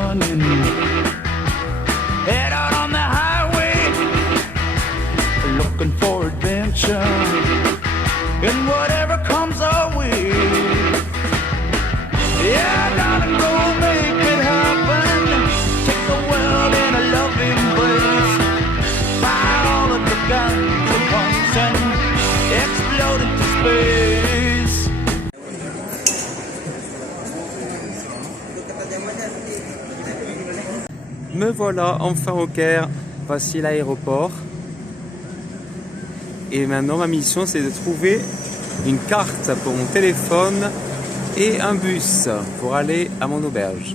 running. Head out on the highway, looking for adventure, and whatever comes our way. Yeah, darling, go make it happen. Take the world in a loving embrace. Fire all of the guns at once and explode into space. Me voilà enfin au Caire. Voici l'aéroport. Et maintenant ma mission c'est de trouver une carte pour mon téléphone et un bus pour aller à mon auberge.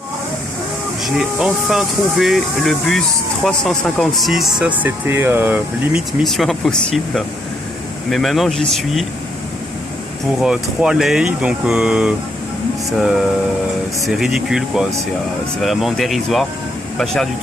J'ai enfin trouvé le bus 356, c'était limite mission impossible. Mais maintenant j'y suis pour 3 lei, donc c'est ridicule quoi, c'est vraiment dérisoire, pas cher du tout.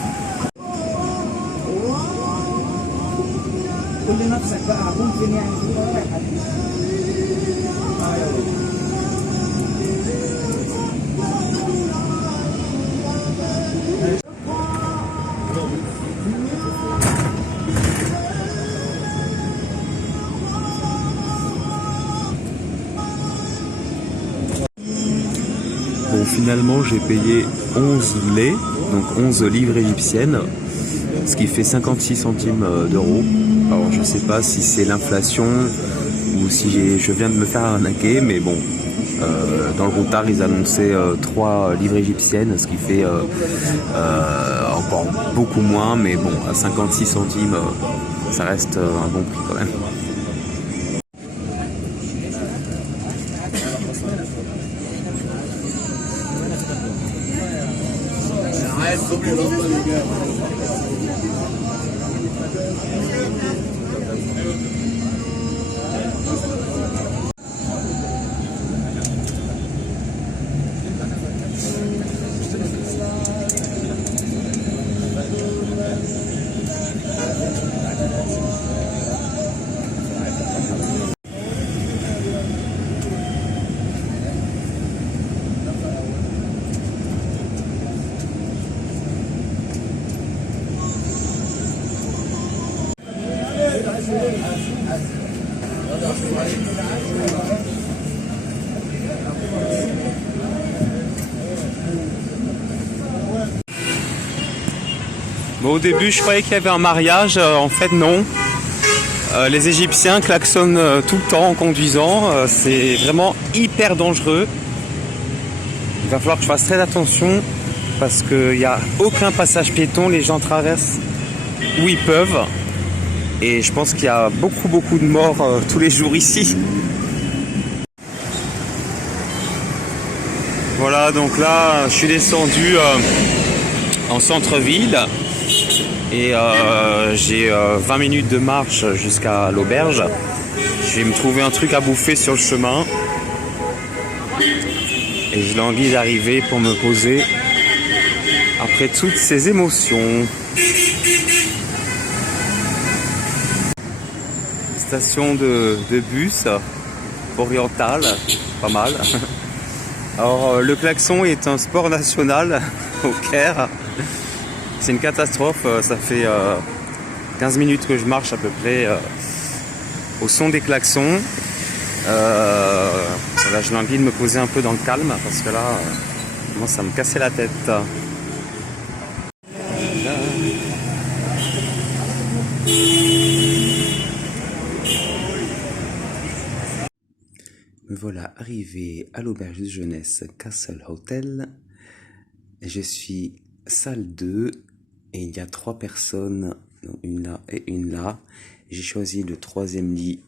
Bon, finalement j'ai payé 11 lei, donc 11 livres égyptiennes, ce qui fait 56 centimes d'euros. Alors je sais pas si c'est l'inflation ou si je viens de me faire arnaquer, mais bon, dans le routard ils annonçaient 3 livres égyptiennes, ce qui fait encore beaucoup moins, mais bon, à 56 centimes, ça reste un bon prix quand même. Bon, au début, je croyais qu'il y avait un mariage. En fait, non. Les Égyptiens klaxonnent tout le temps en conduisant. C'est vraiment hyper dangereux. Il va falloir que je fasse très attention parce qu'il n'y a aucun passage piéton. Les gens traversent où ils peuvent. Et je pense qu'il y a beaucoup de morts tous les jours ici. Voilà, donc là, je suis descendu en centre-ville. Et j'ai 20 minutes de marche jusqu'à l'auberge. Je vais me trouver un truc à bouffer sur le chemin. Et je languis d'arriver pour me poser après toutes ces émotions. Station de bus orientale, pas mal. Alors le klaxon est un sport national au Caire. C'est une catastrophe, ça fait 15 minutes que je marche à peu près au son des klaxons. Là, j'ai envie de me poser un peu dans le calme parce que là, ça commence à me casser la tête. Me voilà arrivé à l'auberge de jeunesse Castle Hotel. Je suis salle 2 et il y a 3 personnes, une là et une là. J'ai choisi le 3e lit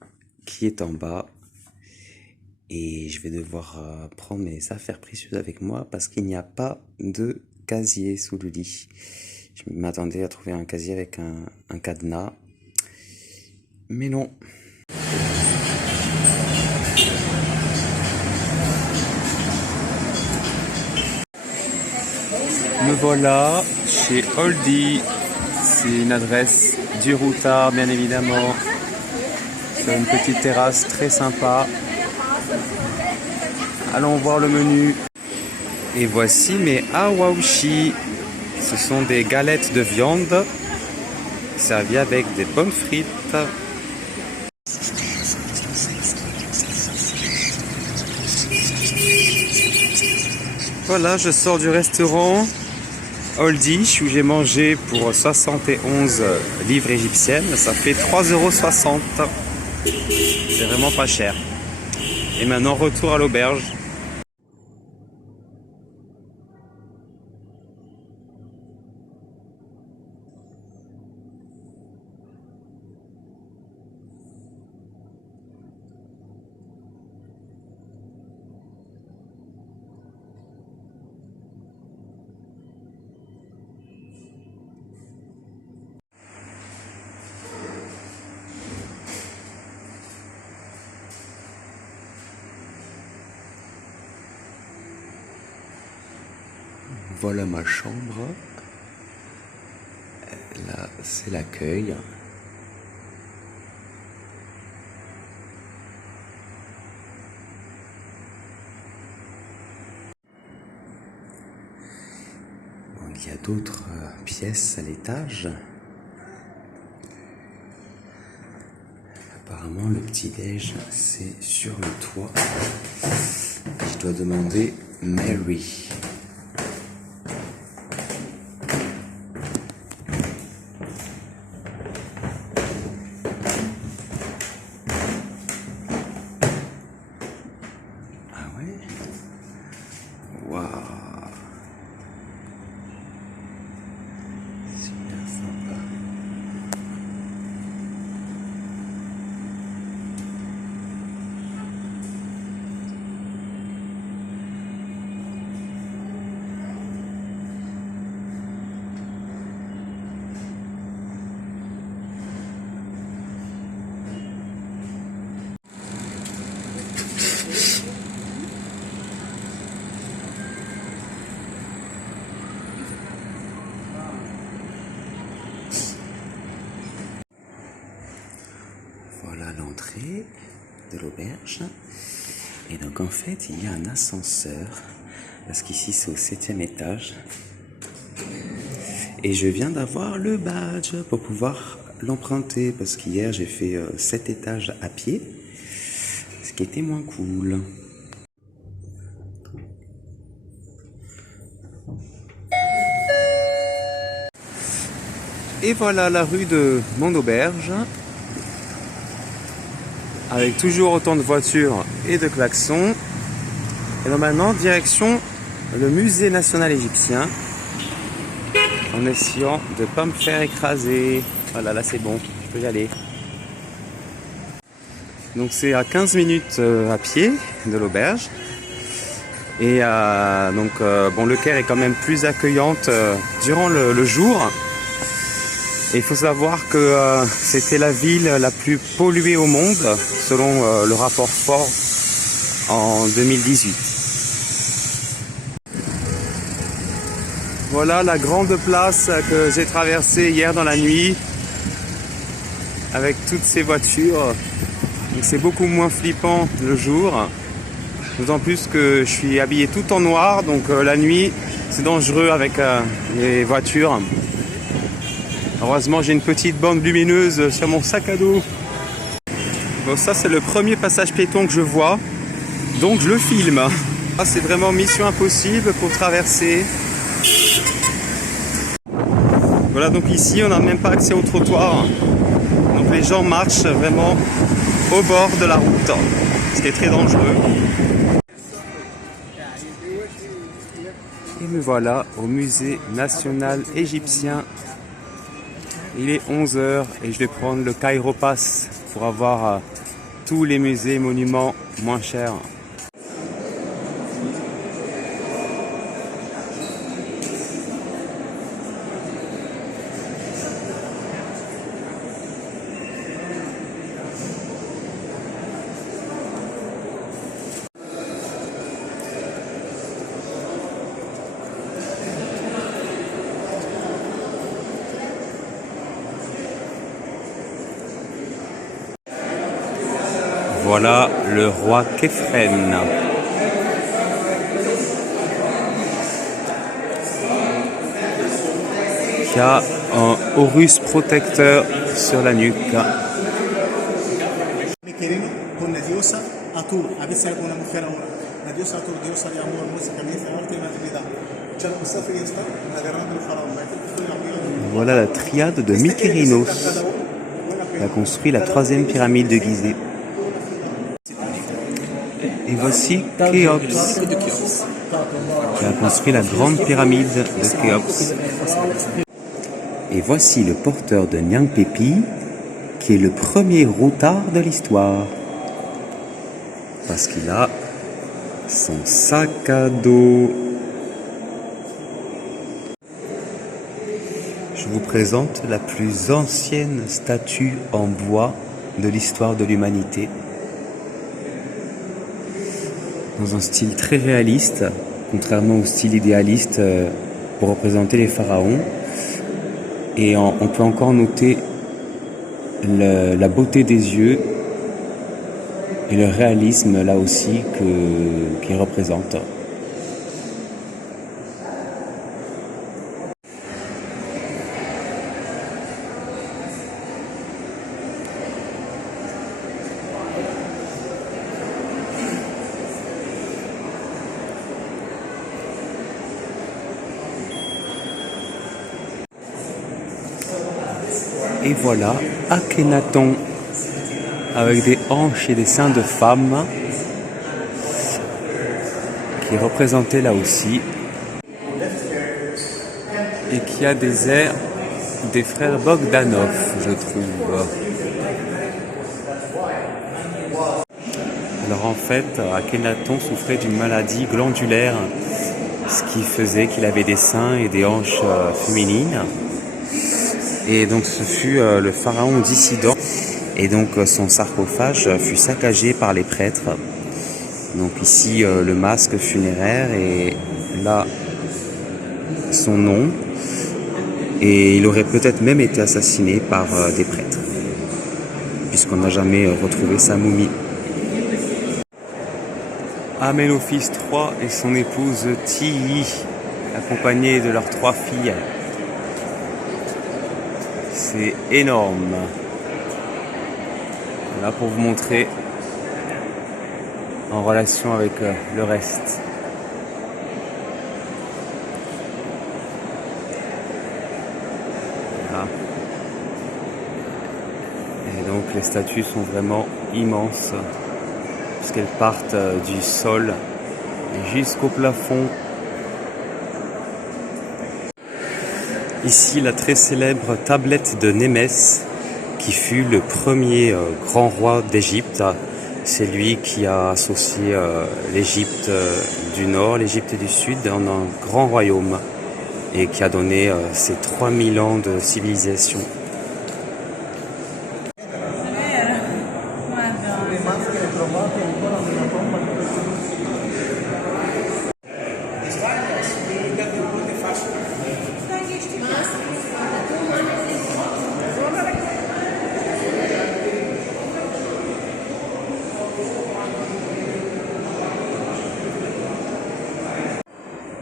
qui est en bas et je vais devoir prendre mes affaires précieuses avec moi parce qu'il n'y a pas de casier sous le lit. Je m'attendais à trouver un casier avec un cadenas, mais non. Me voilà chez Oldie. C'est une adresse du routard, bien évidemment. Sur une petite terrasse très sympa. Allons voir le menu. Et voici mes awaushi. Ce sont des galettes de viande servies avec des pommes frites. Voilà, je sors du restaurant Oldish où j'ai mangé pour 71 livres égyptiennes. Ça fait 3,60 €. C'est vraiment pas cher. Et maintenant, retour à l'auberge. Voilà ma chambre. Là, c'est l'accueil. Bon, il y a d'autres pièces à l'étage. Apparemment, le petit-déj, c'est sur le toit. Je dois demander Mary. Waouh, super sympa. Voilà l'entrée de l'auberge. Et donc en fait, il y a un ascenseur, parce qu'ici c'est au 7e étage. Et je viens d'avoir le badge pour pouvoir l'emprunter, parce qu'hier j'ai fait 7 étages à pied, ce qui était moins cool. Et voilà la rue de mon auberge, avec toujours autant de voitures et de klaxons. Et donc maintenant, direction le musée national égyptien, en essayant de ne pas me faire écraser. Voilà, là c'est bon, je peux y aller. Donc c'est à 15 minutes à pied de l'auberge. Et bon, le Caire est quand même plus accueillante durant le jour. Et il faut savoir que c'était la ville la plus polluée au monde, selon le rapport Forbes en 2018. Voilà la grande place que j'ai traversée hier dans la nuit, avec toutes ces voitures. C'est beaucoup moins flippant le jour, d'autant plus que je suis habillé tout en noir, donc la nuit c'est dangereux avec les voitures. Heureusement, j'ai une petite bande lumineuse sur mon sac à dos. Bon, ça, c'est le premier passage piéton que je vois, donc je le filme. Ah, c'est vraiment mission impossible pour traverser. Voilà, donc ici, on n'a même pas accès au trottoir. Donc les gens marchent vraiment au bord de la route, ce qui est très dangereux. Et me voilà au musée national égyptien. Il est 11 h et je vais prendre le Cairo Pass pour avoir tous les musées et monuments moins chers. Voilà le roi Khéphren. qui a un Horus protecteur sur la nuque. Queremos con la diosa Atur, a veces alguna mujer ahora. La diosa Atur, diosa de amor, música, belleza, arte y maternidad. Ya lo Mustafa ya está agarrando el faraón. Voilà la triade de Mykérinos, qui a construit la troisième pyramide de Gizeh. Et voici Khéops, qui a construit la grande pyramide de Khéops. Et voici le porteur de Nyangpepi, qui est le premier routard de l'histoire. Parce qu'il a son sac à dos. Je vous présente la plus ancienne statue en bois de l'histoire de l'humanité. Dans un style très réaliste, contrairement au style idéaliste pour représenter les pharaons. Et on peut encore noter la beauté des yeux et le réalisme là aussi qu'il représente. Et voilà Akhenaton avec des hanches et des seins de femme qui est représenté là aussi et qui a des airs des frères Bogdanov, je trouve. Alors en fait, Akhenaton souffrait d'une maladie glandulaire, ce qui faisait qu'il avait des seins et des hanches féminines. Et donc ce fut le pharaon dissident. Et donc son sarcophage fut saccagé par les prêtres. Donc ici le masque funéraire et là son nom. Et il aurait peut-être même été assassiné par des prêtres, puisqu'on n'a jamais retrouvé sa momie. Aménophis III et son épouse Tiyi, accompagnés de leurs 3 filles. C'est énorme. Là pour vous montrer en relation avec le reste. Voilà. Et donc les statues sont vraiment immenses puisqu'elles partent du sol jusqu'au plafond. Ici la très célèbre tablette de Némès, qui fut le premier grand roi d'Égypte. C'est lui qui a associé l'Égypte du Nord, l'Égypte du Sud en un grand royaume et qui a donné ces 3000 ans de civilisation.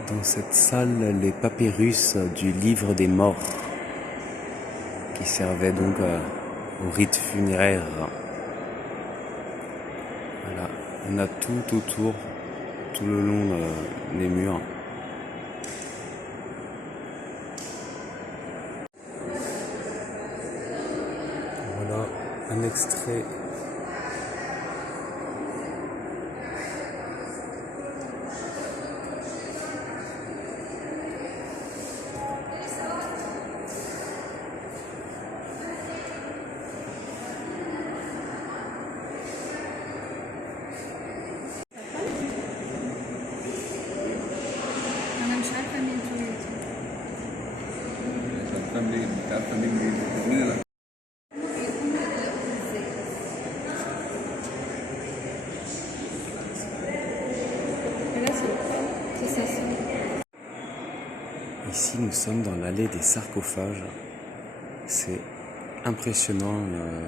Dans cette salle, les papyrus du livre des morts, qui servaient donc au rite funéraire. Voilà, on a tout autour, tout le long des murs. Voilà un extrait . أنا مش عارفة مين جوليت. Ici, nous sommes dans l'allée des sarcophages. C'est impressionnant,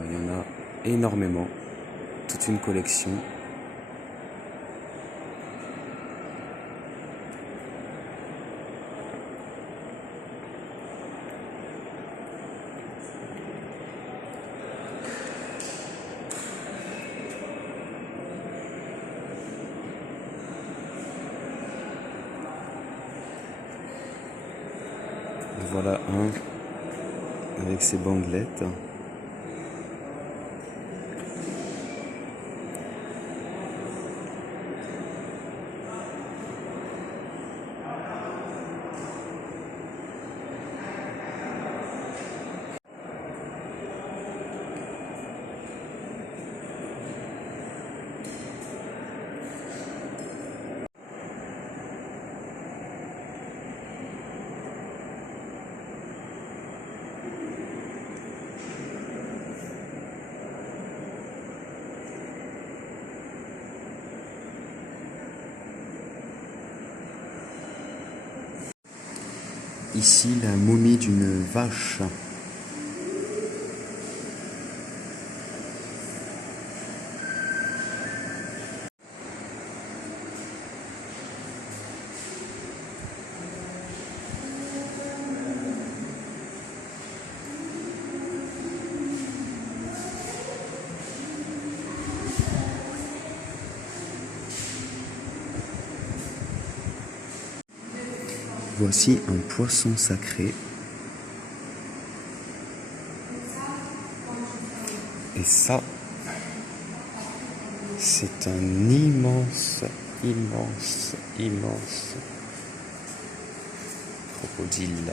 il y en a énormément, toute une collection. Voilà un avec ses bandelettes. Ici, la momie d'une vache. Voici un poisson sacré. Et ça, c'est un immense crocodile.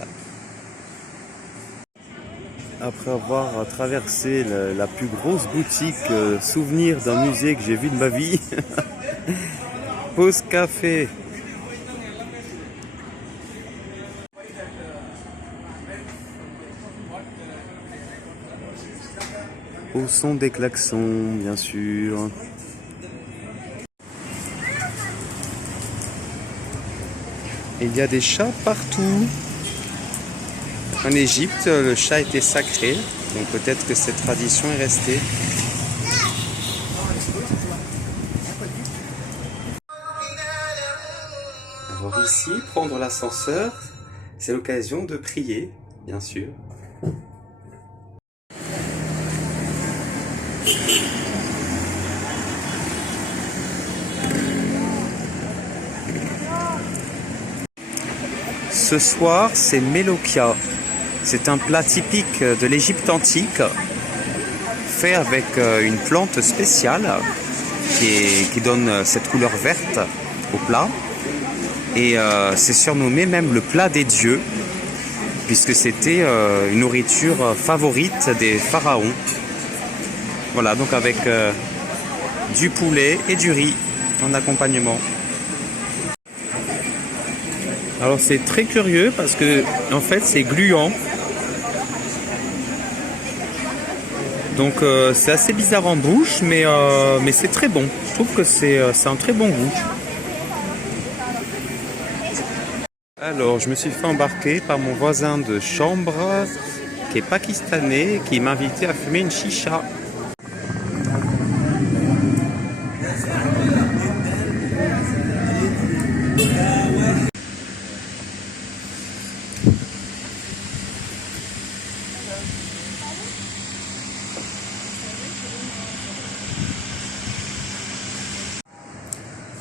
Après avoir traversé la plus grosse boutique souvenir d'un musée que j'ai vu de ma vie, pause café. Au son des klaxons, bien sûr. Il y a des chats partout. En Égypte, le chat était sacré, donc peut-être que cette tradition est restée. Alors ici, prendre l'ascenseur, c'est l'occasion de prier, bien sûr. Ce soir, c'est melokia. C'est un plat typique de l'Égypte antique, fait avec une plante spéciale qui donne cette couleur verte au plat. Et c'est surnommé même le plat des dieux, puisque c'était une nourriture favorite des pharaons. Voilà, donc avec du poulet et du riz en accompagnement. Alors c'est très curieux parce que en fait c'est gluant. Donc c'est assez bizarre en bouche, mais c'est très bon. Je trouve que c'est un très bon goût. Alors je me suis fait embarquer par mon voisin de chambre qui est pakistanais, qui m'a invité à fumer une chicha.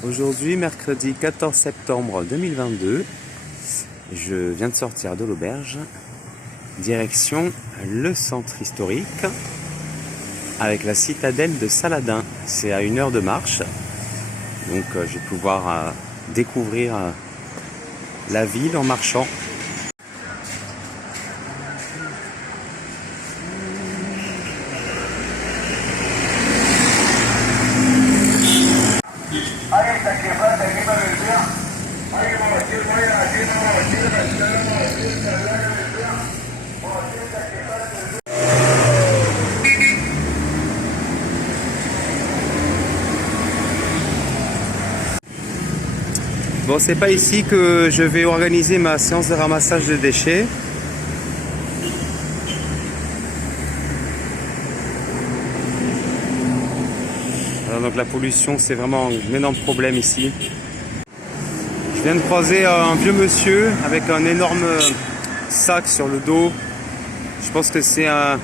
Aujourd'hui, mercredi 14 septembre 2022, je viens de sortir de l'auberge, direction le centre historique, avec la citadelle de Saladin. C'est à 1 heure de marche, donc je vais pouvoir découvrir la ville en marchant. Bon, c'est pas ici que je vais organiser ma séance de ramassage de déchets. Alors, donc la pollution, c'est vraiment un énorme problème ici. Je viens de croiser un vieux monsieur avec un énorme sac sur le dos. Je pense que c'est un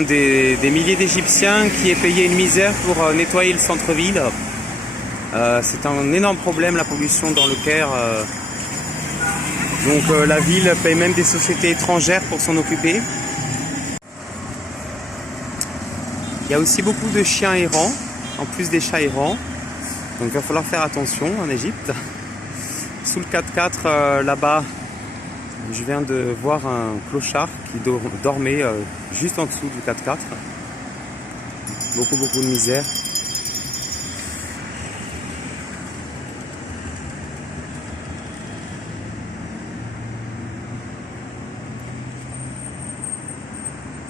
des milliers d'Égyptiens qui est payé une misère pour nettoyer le centre-ville. C'est un énorme problème, la pollution dans le Caire. Donc la ville paye même des sociétés étrangères pour s'en occuper. Il y a aussi beaucoup de chiens errants, en plus des chats errants. Donc il va falloir faire attention en Égypte. Sous le 4x4 là-bas, je viens de voir un clochard qui dormait juste en dessous du 4x4. Beaucoup de misère.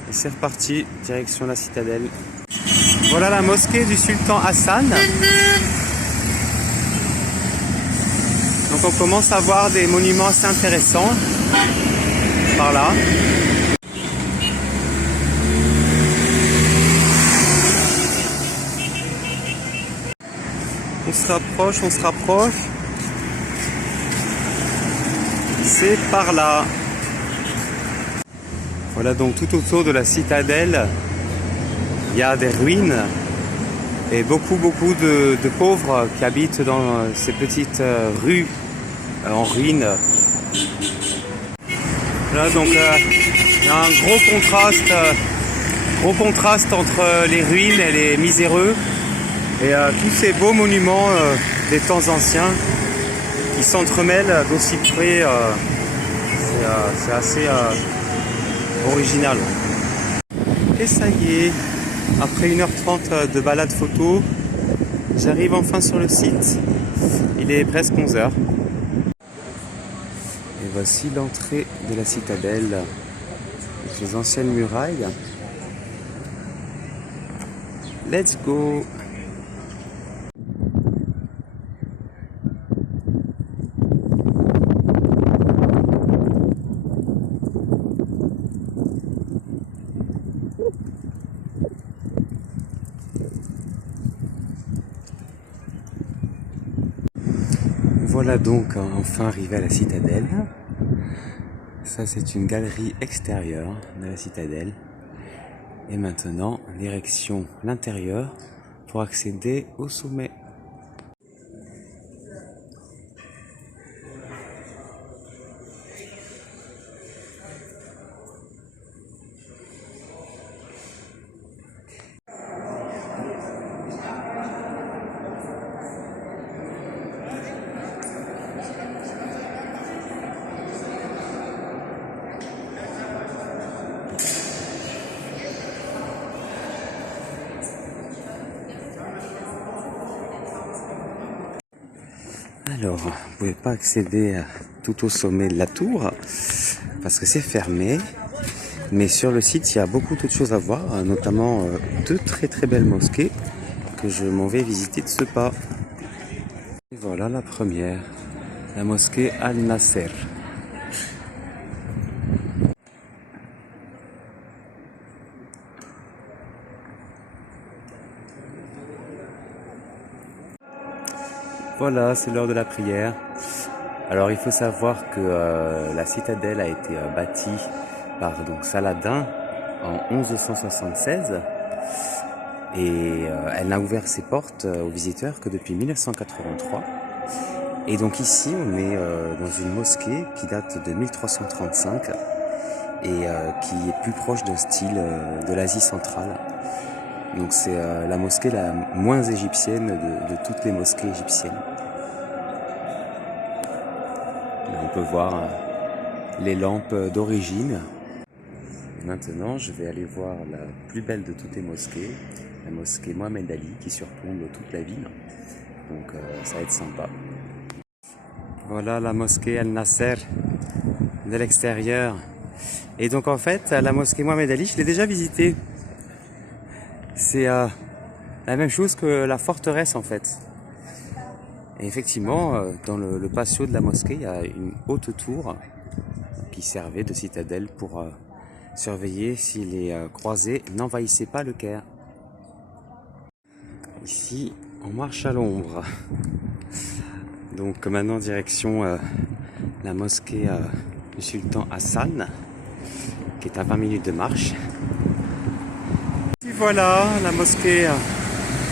Et c'est reparti, direction la citadelle. Voilà la mosquée du sultan Hassan. Donc on commence à voir des monuments assez intéressants par là. On se rapproche. C'est par là. Voilà donc tout autour de la citadelle, il y a des ruines et beaucoup de pauvres qui habitent dans ces petites rues en ruine. Là donc il y a un gros contraste entre les ruines et les miséreux et tous ces beaux monuments des temps anciens qui s'entremêlent d'aussi près. C'est assez original. Et ça y est, après 1h30 de balade photo, j'arrive enfin sur le site. Il est presque 11h. Et voici l'entrée de la citadelle, avec les anciennes murailles. Let's go! Voilà donc enfin arrivé à la citadelle. Ça c'est une galerie extérieure de la citadelle. Et maintenant, direction l'intérieur pour accéder au sommet. Alors, vous ne pouvez pas accéder tout au sommet de la tour parce que c'est fermé. Mais sur le site, il y a beaucoup d'autres choses à voir, notamment deux très belles mosquées que je m'en vais visiter de ce pas. Et voilà la première, la mosquée Al-Nasser. Voilà, c'est l'heure de la prière. Alors il faut savoir que la citadelle a été bâtie par donc Saladin en 1176 et elle n'a ouvert ses portes aux visiteurs que depuis 1983. Et donc ici on est dans une mosquée qui date de 1335 et qui est plus proche d'un style de l'Asie centrale. Donc c'est la mosquée la moins égyptienne de toutes les mosquées égyptiennes. On peut voir les lampes d'origine. Maintenant, je vais aller voir la plus belle de toutes les mosquées, la mosquée Mohamed Ali qui surplombe toute la ville. Donc ça va être sympa. Voilà la mosquée Al-Nasser de l'extérieur. Et donc en fait, la mosquée Mohamed Ali, je l'ai déjà visitée. C'est la même chose que la forteresse en fait. Et effectivement, dans le patio de la mosquée, il y a une haute tour qui servait de citadelle pour surveiller si les croisés n'envahissaient pas le Caire. Ici, on marche à l'ombre. Donc maintenant, direction la mosquée du sultan Hassan, qui est à 20 minutes de marche. Et voilà la mosquée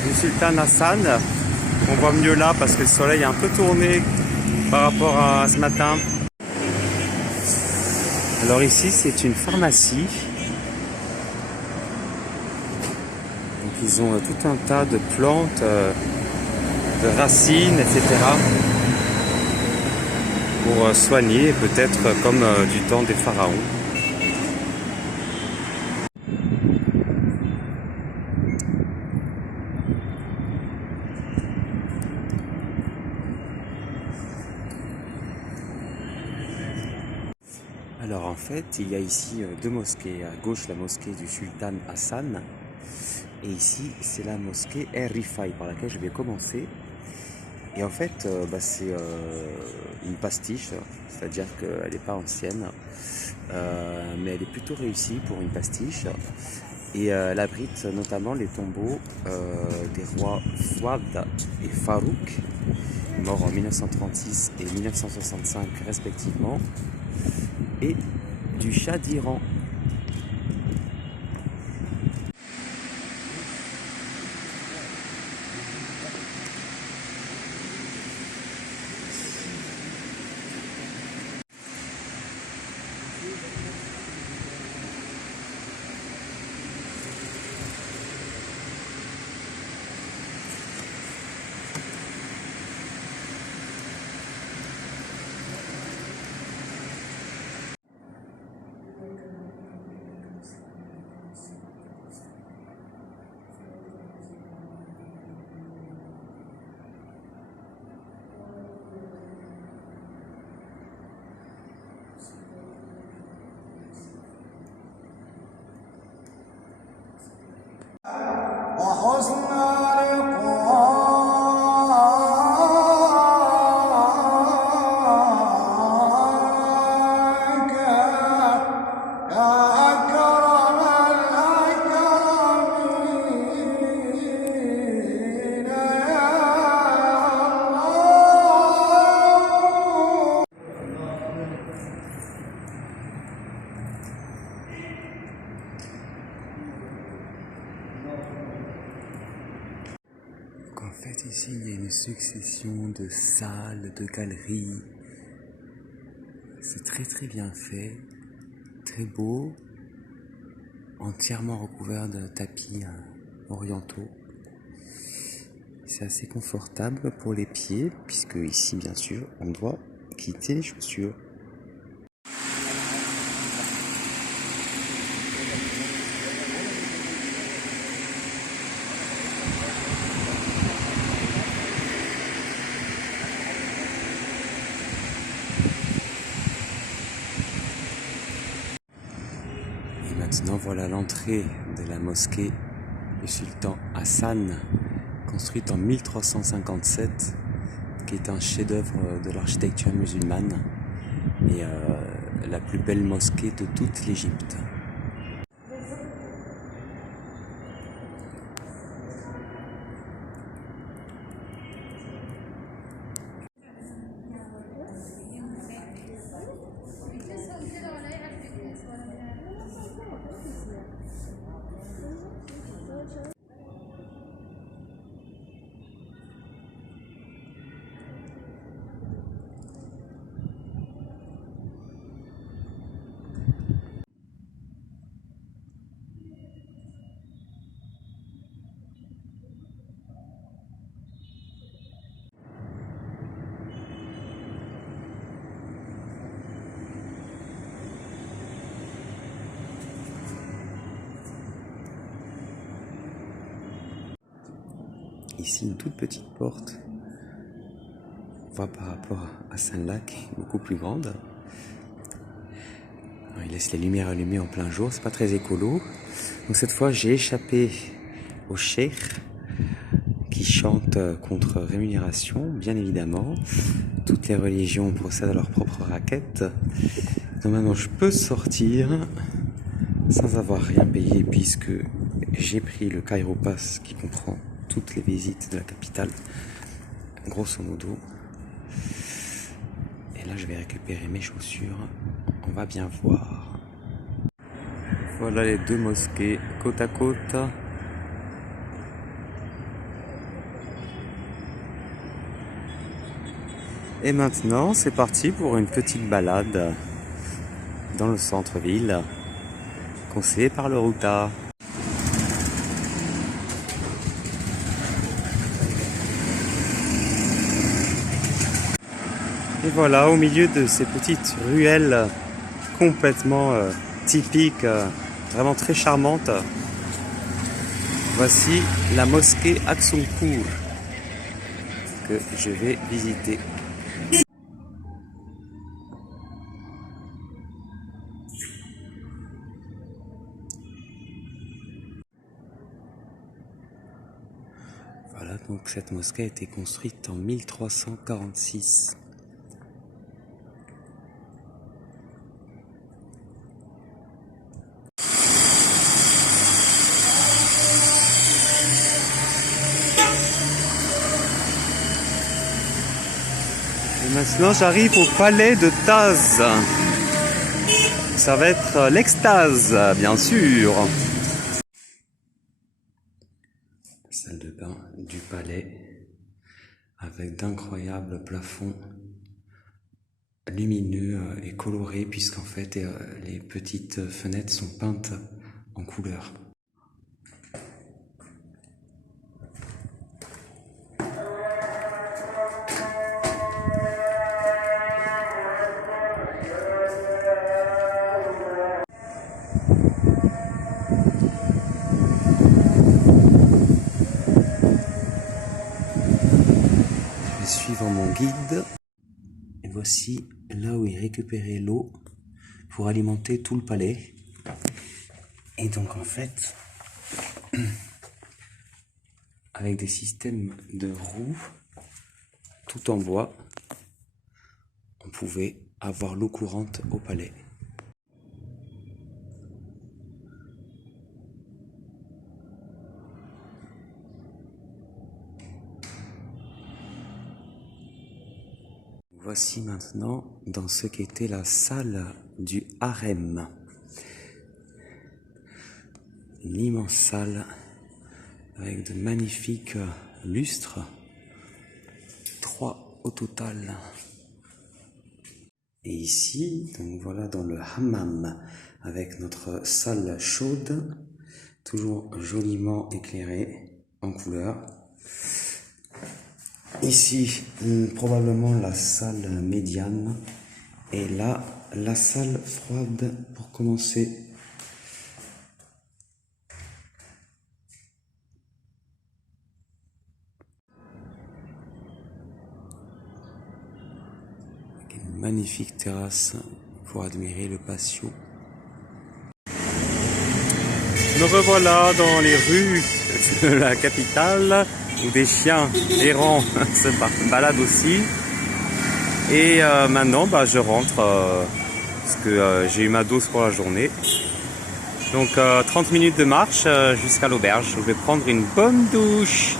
du sultan Hassan. On voit mieux là parce que le soleil est un peu tourné par rapport à ce matin. Alors ici c'est une pharmacie. Donc ils ont tout un tas de plantes, de racines, etc. pour soigner, peut-être comme du temps des pharaons. Alors en fait, il y a ici deux mosquées. À gauche, la mosquée du sultan Hassan. Et ici, c'est la mosquée Er-Rifai par laquelle je vais commencer. Et en fait, c'est une pastiche, c'est-à-dire qu'elle n'est pas ancienne. Mais elle est plutôt réussie pour une pastiche. Et elle abrite notamment les tombeaux des rois Fouad et Farouk, morts en 1936 et 1965 respectivement, et du Shah d'Iran. وحسن لقاك يا أكرم الأكرمين يا الله. En fait, ici, il y a une succession de salles, de galeries. C'est très très bien fait, très beau, entièrement recouvert de tapis orientaux. C'est assez confortable pour les pieds, puisque ici, bien sûr, on doit quitter les chaussures. Et maintenant, voilà l'entrée de la mosquée du sultan Hassan, construite en 1357, qui est un chef-d'œuvre de l'architecture musulmane et la plus belle mosquée de toute l'Égypte. Ici, une toute petite porte. On voit par rapport à Saint-Lac, beaucoup plus grande. Alors, il laisse les lumières allumées en plein jour, c'est pas très écolo. Donc cette fois, j'ai échappé au cheikh qui chante contre rémunération, bien évidemment. Toutes les religions procèdent à leur propre raquette. Donc maintenant, je peux sortir sans avoir rien payé puisque j'ai pris le Cairo Pass qui comprend toutes les visites de la capitale, grosso modo. Et là, je vais récupérer mes chaussures. On va bien voir. Voilà les deux mosquées côte à côte. Et maintenant, c'est parti pour une petite balade. dans le centre-ville, conseillé par le Routa. Et voilà, au milieu de ces petites ruelles complètement typiques, vraiment très charmantes, voici la mosquée Aksunkur que je vais visiter. Voilà, donc cette mosquée a été construite en 1346. Et maintenant j'arrive au palais de Taz. Ça va être l'extase, bien sûr. Salle de bain du palais avec d'incroyables plafonds lumineux et colorés puisqu'en fait les petites fenêtres sont peintes en couleur. Suivant mon guide, et voici là où il récupérait l'eau pour alimenter tout le palais. Et donc en fait, avec des systèmes de roues tout en bois, on pouvait avoir l'eau courante au palais. Voici maintenant dans ce qu'était la salle du harem. Une immense salle avec de magnifiques lustres, 3 au total. Et ici, donc voilà dans le hammam avec notre salle chaude, toujours joliment éclairée en couleur. Ici, probablement la salle médiane, et là, la salle froide pour commencer. Avec une magnifique terrasse pour admirer le patio. Me revoilà dans les rues de la capitale, où des chiens errants se baladent aussi. Et maintenant je rentre parce que j'ai eu ma dose pour la journée. Donc 30 minutes de marche jusqu'à l'auberge. Je vais prendre une bonne douche.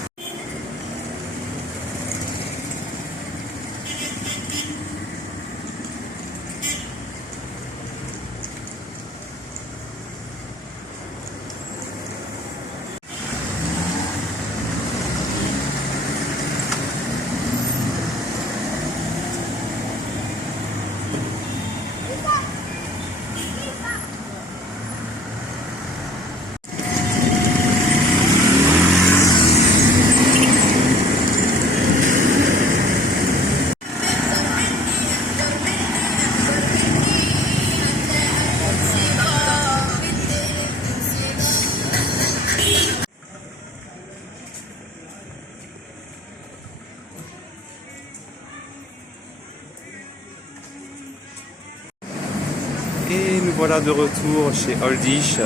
Et nous voilà de retour chez Oldish,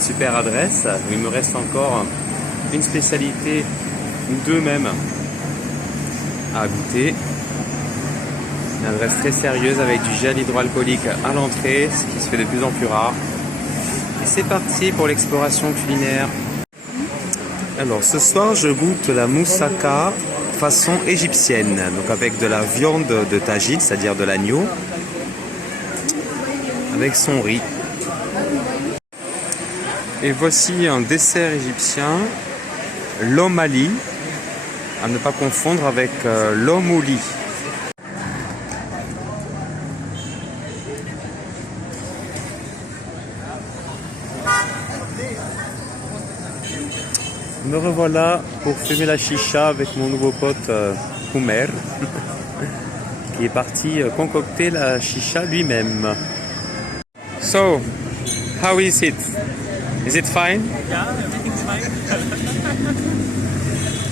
super adresse, où il me reste encore une spécialité, ou deux même, à goûter. Une adresse très sérieuse avec du gel hydroalcoolique à l'entrée, ce qui se fait de plus en plus rare. Et c'est parti pour l'exploration culinaire. Alors ce soir je goûte la moussaka façon égyptienne, donc avec de la viande de tagine, c'est-à-dire de l'agneau, avec son riz. Et voici un dessert égyptien, l'omali, à ne pas confondre avec l'omouli. Me revoilà pour fumer la chicha avec mon nouveau pote Oumer, qui est parti concocter la chicha lui-même. So, how is it? Is it fine? Yeah, everything's fine.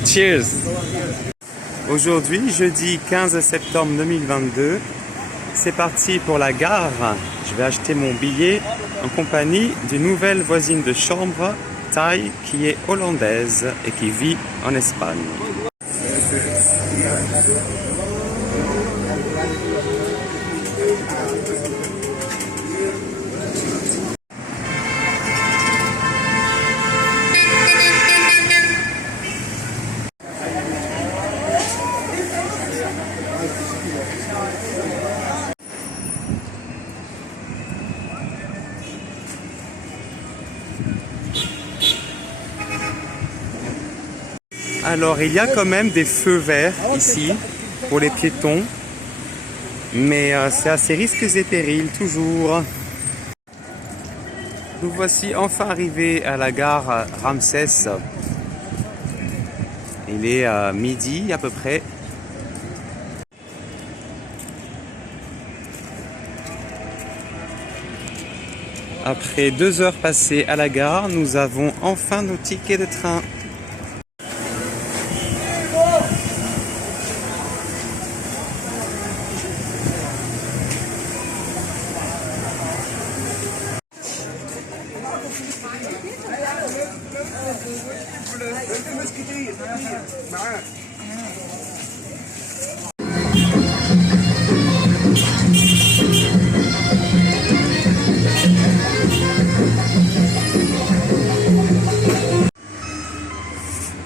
Cheers! Aujourd'hui, jeudi 15 septembre 2022, c'est parti pour la gare. Je vais acheter mon billet en compagnie d'une nouvelle voisine de chambre, Thaï, qui est hollandaise et qui vit en Espagne. Alors, il y a quand même des feux verts ici pour les piétons, mais c'est assez risques et périls toujours. Nous voici enfin arrivés à la gare Ramsès. Il est midi à peu près. Après 2 heures passées à la gare, nous avons enfin nos tickets de train.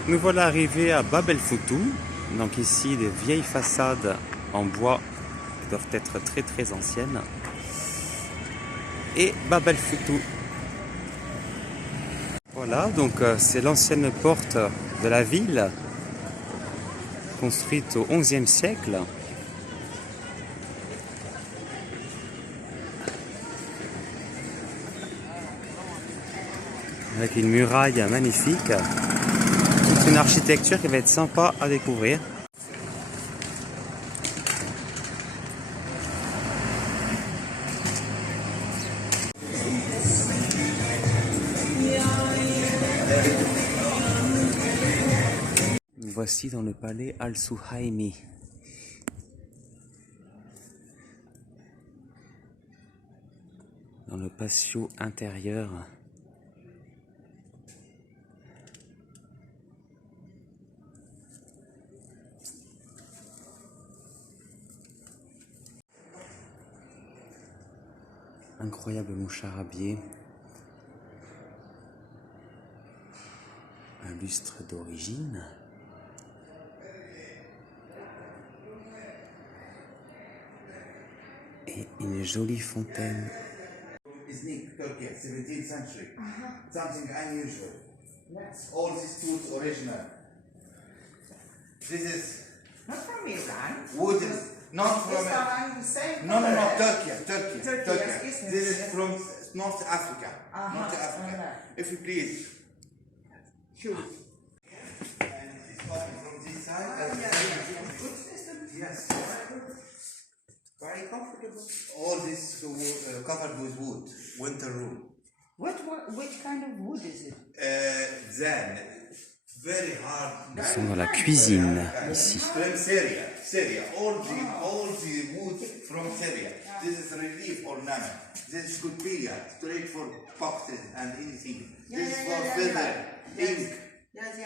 Nous voilà arrivés à Bab el Foutou. Donc ici des vieilles façades en bois qui doivent être très très anciennes. Et Bab el Foutou. Voilà, donc c'est l'ancienne porte de la ville, construite au XIe siècle. Avec une muraille magnifique. Toute une architecture qui va être sympa à découvrir. Nous voici dans le palais Al-Suhaimi. Dans le patio intérieur. Incroyable moucharabier. Un lustre d'origine. Et une jolie fontaine. Iznik, Turkey, 17th century. Something unusual. All these tools original. This is Not from Iran. wooden, not from. Iran, the same No, color. Turkey. yes, yes, This is yes. from North Africa. North Africa. uh-huh. If you please. Choose. And it's coming from this side. Good system. Yes. Very comfortable. All this covered with wood. Winter room. Which kind of wood is it? Then very hard. Nous sommes dans la cuisine ici. From Syria. All the wood from Syria. This is relief ornament. This could be straight for boxes and anything. This is for feather, ink. Yes.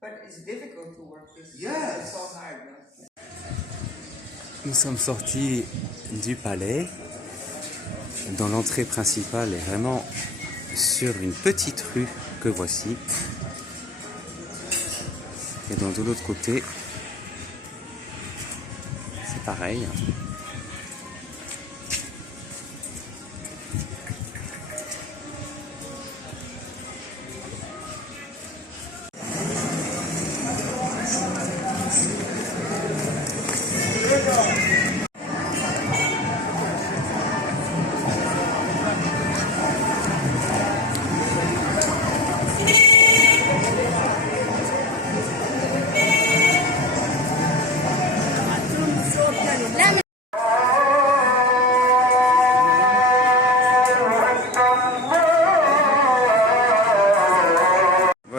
But it's difficult to work with. Yes. It's so hard. No? Nous sommes sortis du palais, dont l'entrée principale est vraiment sur une petite rue que voici. Et donc de l'autre côté, c'est pareil.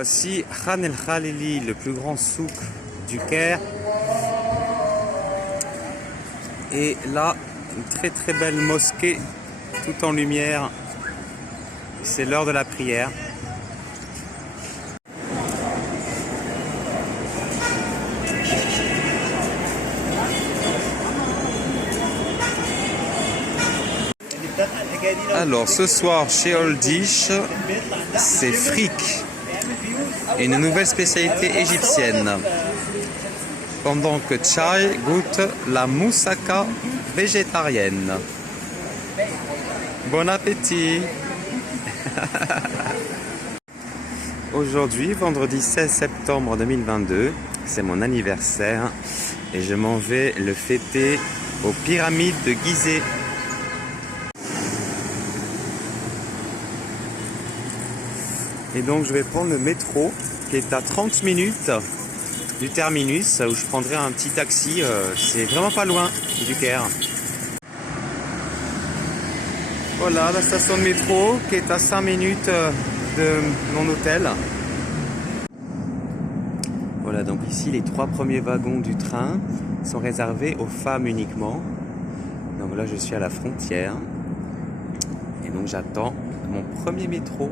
Voici Khan El Khalili, le plus grand souk du Caire. Et là, une très très belle mosquée, tout en lumière. C'est l'heure de la prière. Alors ce soir chez Old Dish, c'est fric, une nouvelle spécialité égyptienne. Pendant que Chai goûte la moussaka végétarienne. Bon appétit. Aujourd'hui, vendredi 16 septembre 2022, c'est mon anniversaire et je m'en vais le fêter aux pyramides de Gizeh. Et donc je vais prendre le métro qui est à 30 minutes du terminus où je prendrai un petit taxi. C'est vraiment pas loin du Caire. Voilà la station de métro qui est à 5 minutes de mon hôtel. Voilà, donc ici les 3 premiers wagons du train sont réservés aux femmes uniquement. Donc là je suis à la frontière et donc j'attends mon premier métro.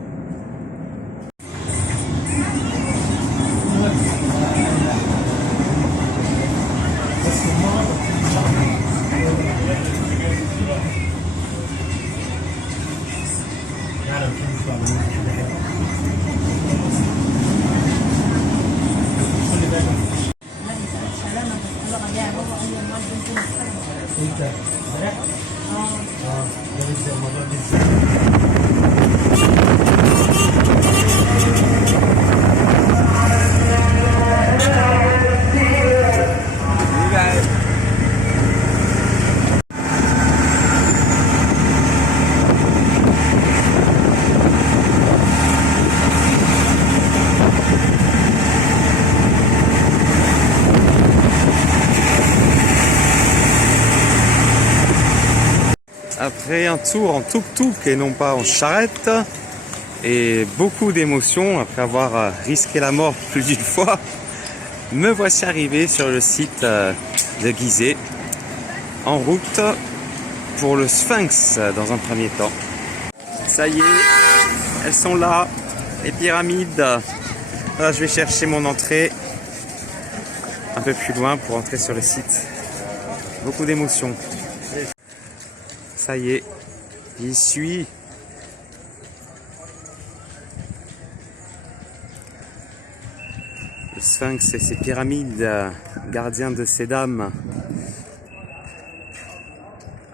Après un tour en tuk-tuk et non pas en charrette et beaucoup d'émotions après avoir risqué la mort plus d'une fois, me voici arrivé sur le site de Gizeh en route pour le Sphinx dans un premier temps. Ça y est, elles sont là, les pyramides. Là, je vais chercher mon entrée un peu plus loin pour entrer sur le site. Beaucoup d'émotions. Ça y est, j'y suis. Le Sphinx et ses pyramides, gardiens de ces dames.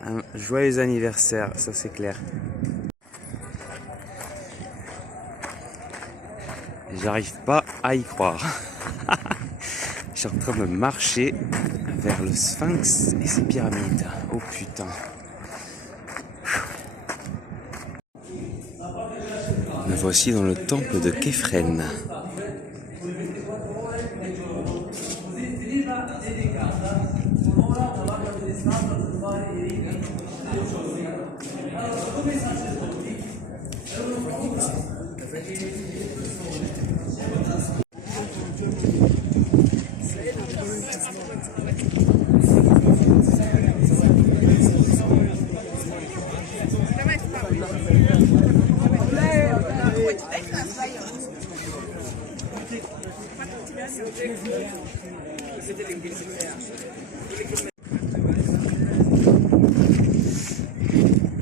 Un joyeux anniversaire, ça c'est clair. J'arrive pas à y croire. Je suis en train de marcher vers le Sphinx et ses pyramides. Oh putain. Me voici dans le temple de Khéphren.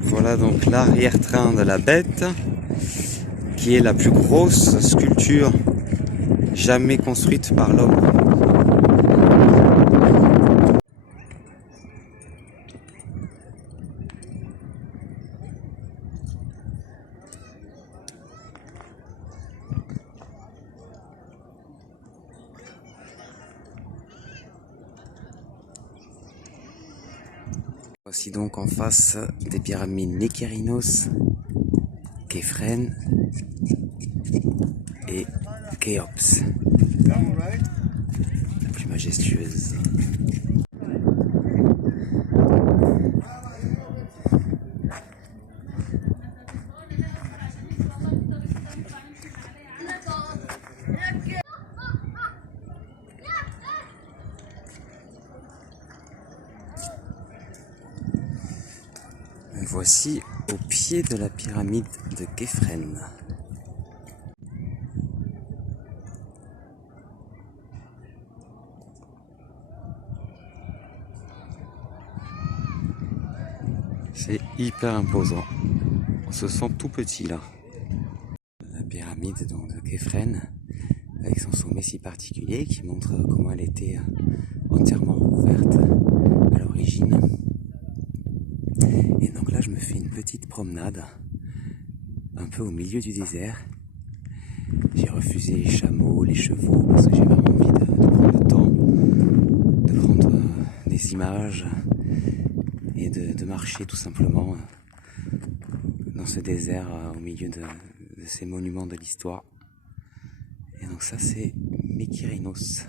Voilà donc l'arrière-train de la bête, qui est la plus grosse sculpture jamais construite par l'homme. Voici donc en face des pyramides Mykérinos, Khéphren et Khéops, la plus majestueuse. voici au pied de la pyramide de Képhren. C'est hyper imposant. On se sent tout petit là. La pyramide donc, de Képhren, avec son sommet si particulier qui montre comment elle était entièrement recouverte à l'origine. Et donc là je me fais une petite promenade un peu au milieu du désert. J'ai refusé les chameaux, les chevaux parce que j'ai vraiment envie de prendre le temps, de prendre des images et de marcher tout simplement dans ce désert au milieu de ces monuments de l'histoire. Et donc ça c'est Mykérinos.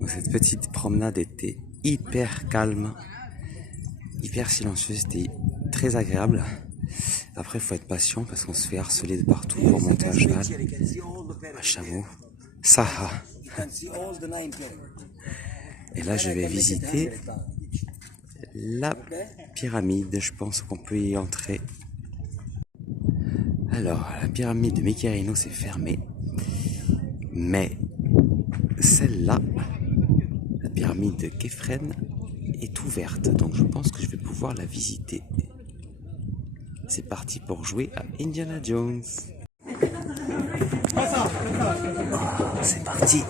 Donc cette petite promenade était hyper calme, hyper silencieuse, c'était très agréable. Après il faut être patient parce qu'on se fait harceler de partout pour monter à cheval, à chameau, Saha. Et là je vais visiter la pyramide, je pense qu'on peut y entrer. Alors la pyramide de Mykérinos est fermée, mais celle-là, la pyramide de Képhren, est ouverte, donc je pense que je vais pouvoir la visiter. C'est parti pour jouer à Indiana Jones. C'est parti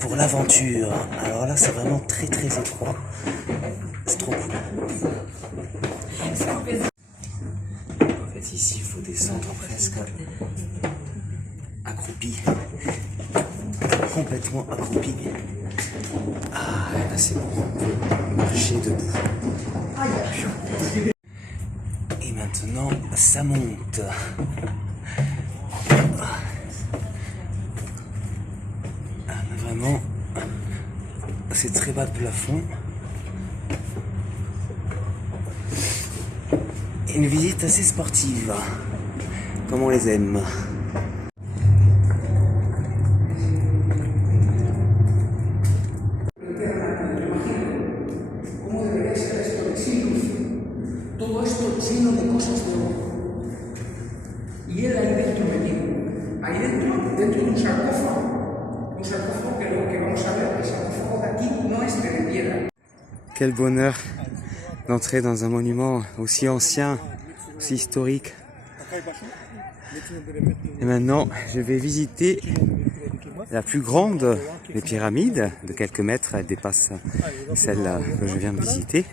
pour l'aventure. Alors là c'est vraiment très étroit. C'est trop cool. En fait ici il faut descendre presque accroupi. Complètement accroupi. Ah là c'est bon, on peut marcher debout. Et maintenant ça monte. Vraiment, c'est très bas de plafond. Et une visite assez sportive, comme on les aime. Todo esto lleno de cosas de oro. Y él ahí dentro metido. Ahí dentro de un sarcófago. Un sarcófago que lo que vamos a ver, el sarcófago de aquí no es de piedra. Quel bonheur d'entrer dans un monument aussi ancien, aussi historique. Et maintenant, je vais visiter la plus grande des pyramides, de quelques mètres. Elle dépasse celle que je viens de visiter.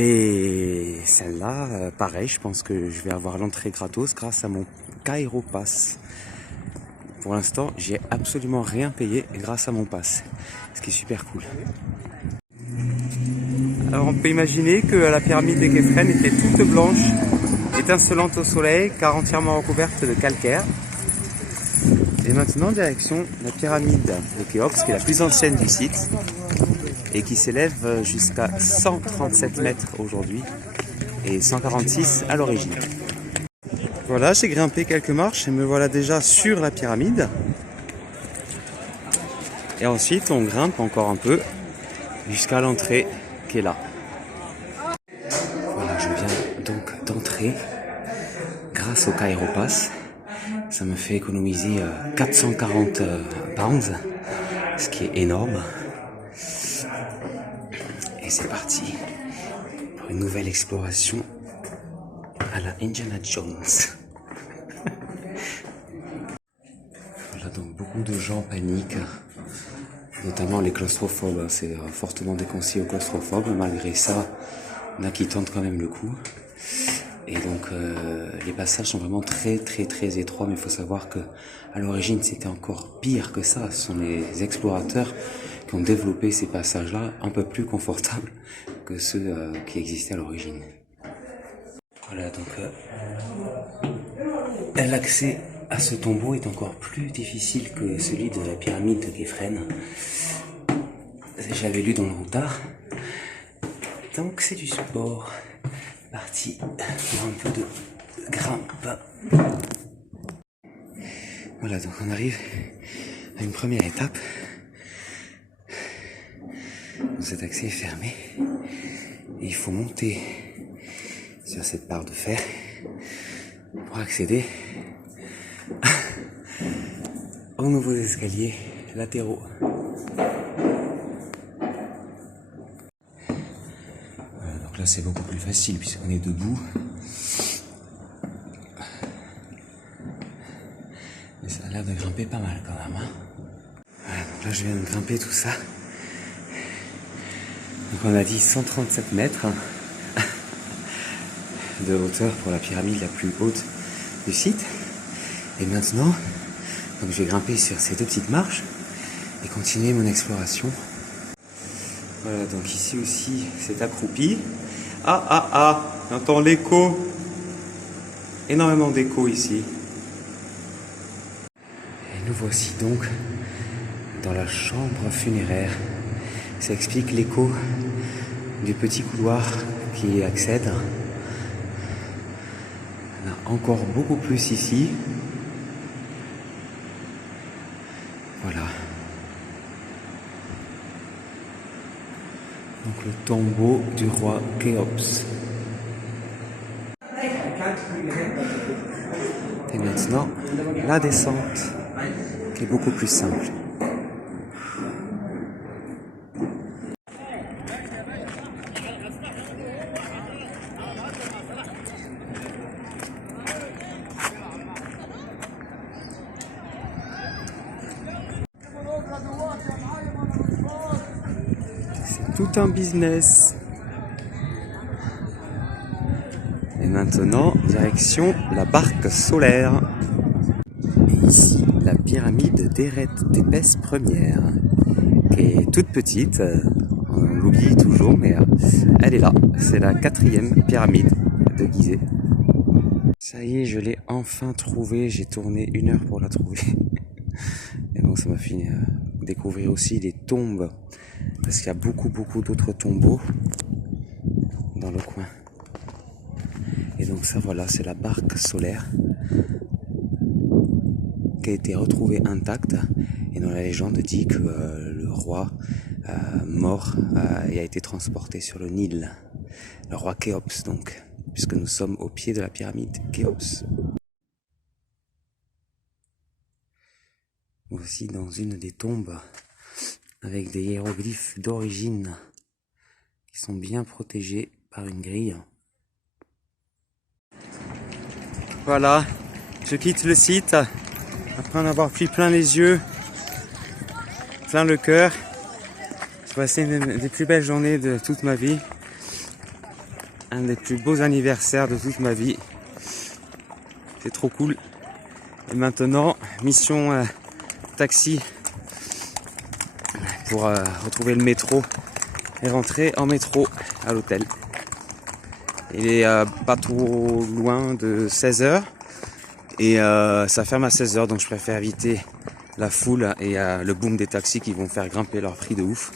Et celle-là, pareil, je pense que je vais avoir l'entrée gratos grâce à mon Cairo Pass. Pour l'instant, j'ai absolument rien payé grâce à mon pass, ce qui est super cool. Alors on peut imaginer que la pyramide de Képhren était toute blanche, étincelante au soleil, car entièrement recouverte de calcaire. Et maintenant, direction la pyramide de Khéops, qui est la plus ancienne du site, et qui s'élève jusqu'à 137 mètres aujourd'hui, et 146 à l'origine. Voilà, j'ai grimpé quelques marches et me voilà déjà sur la pyramide. Et ensuite, on grimpe encore un peu jusqu'à l'entrée qui est là. Voilà, je viens donc d'entrer grâce au Cairo Pass. Ça me fait économiser 440 pounds, ce qui est énorme. Et c'est parti pour une nouvelle exploration à la Indiana Jones. Voilà, donc beaucoup de gens paniquent, notamment les claustrophobes. C'est fortement déconseillé aux claustrophobes, malgré ça, il y en a qui tentent quand même le coup. Et donc les passages sont vraiment très étroits, mais il faut savoir que à l'origine c'était encore pire que ça. Ce sont les explorateurs qui ont développé ces passages-là un peu plus confortables que ceux qui existaient à l'origine. Voilà, donc l'accès à ce tombeau est encore plus difficile que celui de la pyramide de Képhren. J'avais lu dans le routard. Donc c'est du sport. Parti pour un peu de grimpe. Voilà, donc on arrive à une première étape. Cet accès est fermé. Et il faut monter sur cette barre de fer pour accéder aux nouveaux escaliers latéraux. Voilà, donc là c'est beaucoup plus facile puisqu'on est debout. Mais ça a l'air de grimper pas mal quand même. Hein. Voilà, donc là je viens de grimper tout ça. Donc on a dit 137 mètres de hauteur pour la pyramide la plus haute du site. Et maintenant, donc je vais grimper sur ces deux petites marches et continuer mon exploration. Voilà, donc ici aussi c'est accroupi. J'entends l'écho. Énormément d'écho ici. Et nous voici donc dans la chambre funéraire. Ça explique l'écho du petit couloir qui y accède. On a encore beaucoup plus ici. Voilà. Donc le tombeau du roi Khéops. Et maintenant, la descente, qui est beaucoup plus simple. C'est tout un business. Et maintenant, direction la barque solaire. Et ici, la pyramide d'Eret Tépès première, qui est toute petite. On l'oublie toujours, mais elle est là. C'est la 4e pyramide de Gizeh. Ça y est, je l'ai enfin trouvée. J'ai tourné 1 heure pour la trouver. Et bon, ça m'a fait découvrir aussi les tombes. Parce qu'il y a beaucoup d'autres tombeaux dans le coin. Et donc ça, voilà, c'est la barque solaire qui a été retrouvée intacte. Et dont la légende dit que le roi mort et a été transporté sur le Nil. Le roi Khéops donc, puisque nous sommes au pied de la pyramide Khéops. Aussi dans une des tombes avec des hiéroglyphes d'origine qui sont bien protégés par une grille. Voilà, je quitte le site après en avoir pris plein les yeux, plein le cœur. J'ai passé une des plus belles journées de toute ma vie, un des plus beaux anniversaires de toute ma vie. C'est trop cool. Et maintenant, mission taxi pour retrouver le métro et rentrer en métro à l'hôtel. Il est pas trop loin de 16h et ça ferme à 16h, donc je préfère éviter la foule et le boom des taxis qui vont faire grimper leur prix de ouf.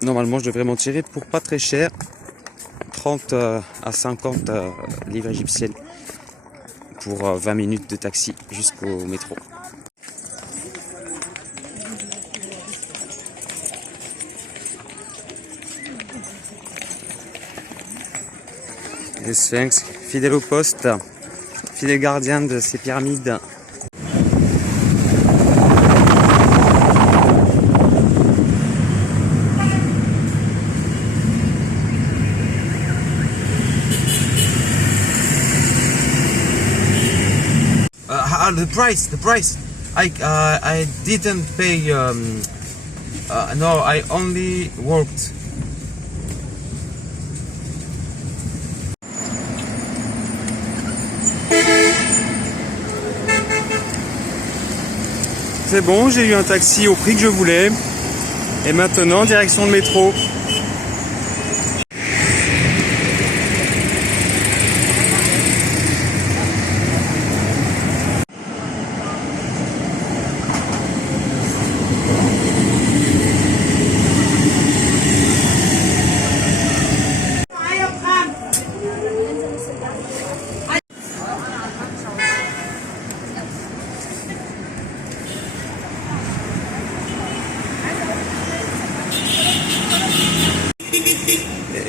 Normalement je devrais m'en tirer pour pas très cher, 30 à 50 livres égyptiennes pour 20 minutes de taxi jusqu'au métro. Le Sphinx, fidèle au poste, fidèle gardien de ces pyramides. The price. I didn't pay. No, I only worked. C'est bon, j'ai eu un taxi au prix que je voulais. Et maintenant, direction le métro.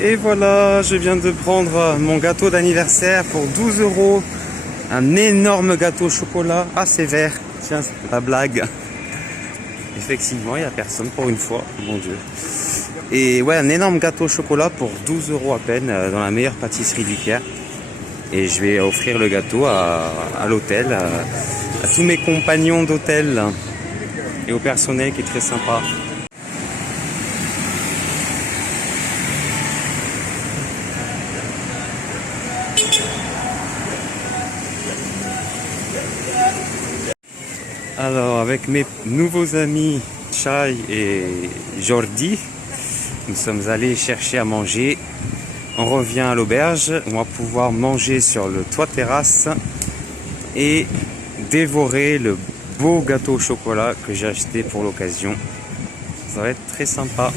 Et voilà, je viens de prendre mon gâteau d'anniversaire pour 12 €. Un énorme gâteau au chocolat. Ah, c'est vert. Tiens, c'est la blague. Effectivement, il n'y a personne pour une fois. Mon Dieu. Et ouais, un énorme gâteau au chocolat pour 12 € à peine dans la meilleure pâtisserie du Caire. Et je vais offrir le gâteau à l'hôtel, à tous mes compagnons d'hôtel et au personnel qui est très sympa. Alors, avec mes nouveaux amis Chai et Jordi, nous sommes allés chercher à manger. On revient à l'auberge, on va pouvoir manger sur le toit terrasse et dévorer le beau gâteau au chocolat que j'ai acheté pour l'occasion. Ça va être très sympa.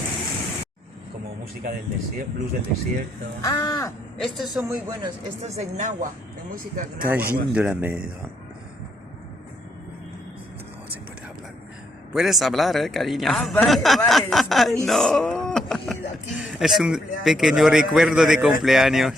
Como música del desierto, blues del desierto. Ah, estos son muy buenos. Estos de Gnawa, de música Gnawa. Tagine de la mer. Puedes hablar, cariño. Ah, vale, vale, es buenísimo. No. Y de aquí, Es un cumpleaños. pequeño recuerdo de cumpleaños.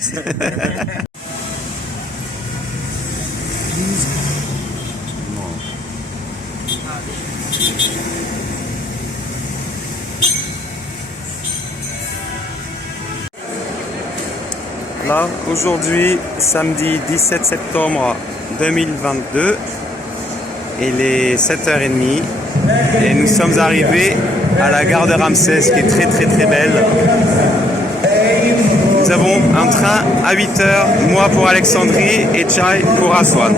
Là, aujourd'hui, samedi 17 septembre 2022, il est 7h30 et nous sommes arrivés à la gare de Ramsès qui est très très très belle. Nous avons un train à 8h, moi pour Alexandrie et Chai pour Aswan.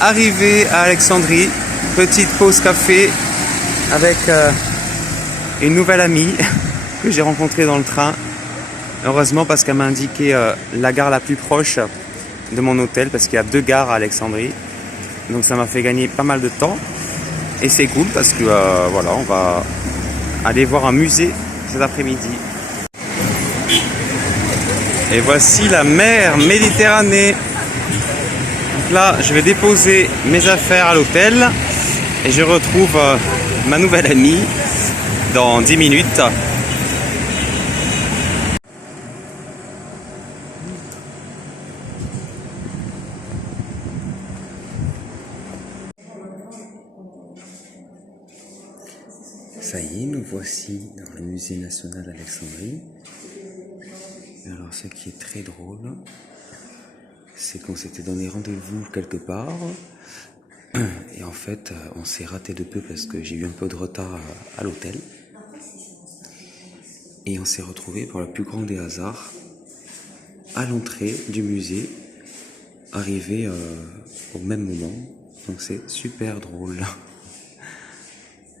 Arrivé à Alexandrie, petite pause café avec une nouvelle amie que j'ai rencontrée dans le train. Heureusement parce qu'elle m'a indiqué la gare la plus proche de mon hôtel parce qu'il y a 2 gares à Alexandrie. Donc ça m'a fait gagner pas mal de temps. Et c'est cool parce que voilà, on va aller voir un musée cet après-midi. Et voici la mer Méditerranée. Donc là, je vais déposer mes affaires à l'hôtel et je retrouve ma nouvelle amie dans 10 minutes. Ça y est, nous voici dans le musée national d'Alexandrie. Alors, ce qui est très drôle, c'est qu'on s'était donné rendez-vous quelque part et en fait on s'est raté de peu parce que j'ai eu un peu de retard à l'hôtel et on s'est retrouvé pour le plus grand des hasards à l'entrée du musée, arrivé au même moment, donc c'est super drôle.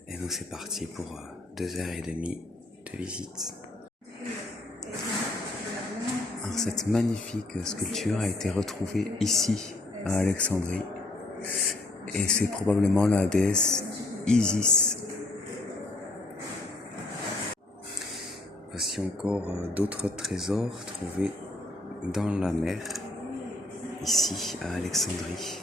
Et donc c'est parti pour 2h30 de visite. Alors, cette magnifique sculpture a été retrouvée ici, à Alexandrie. Et c'est probablement la déesse Isis. Voici encore d'autres trésors trouvés dans la mer, ici à Alexandrie.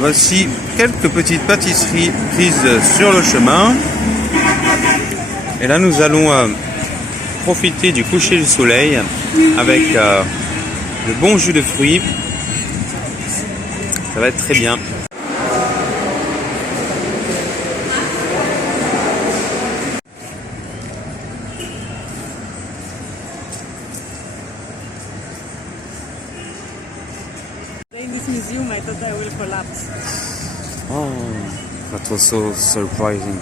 Voici quelques petites pâtisseries prises sur le chemin. Et là, nous allons profiter du coucher du soleil avec le bon jus de fruits. Ça va être très bien. In this museum, I thought I will collapse. Oh, that was so surprising.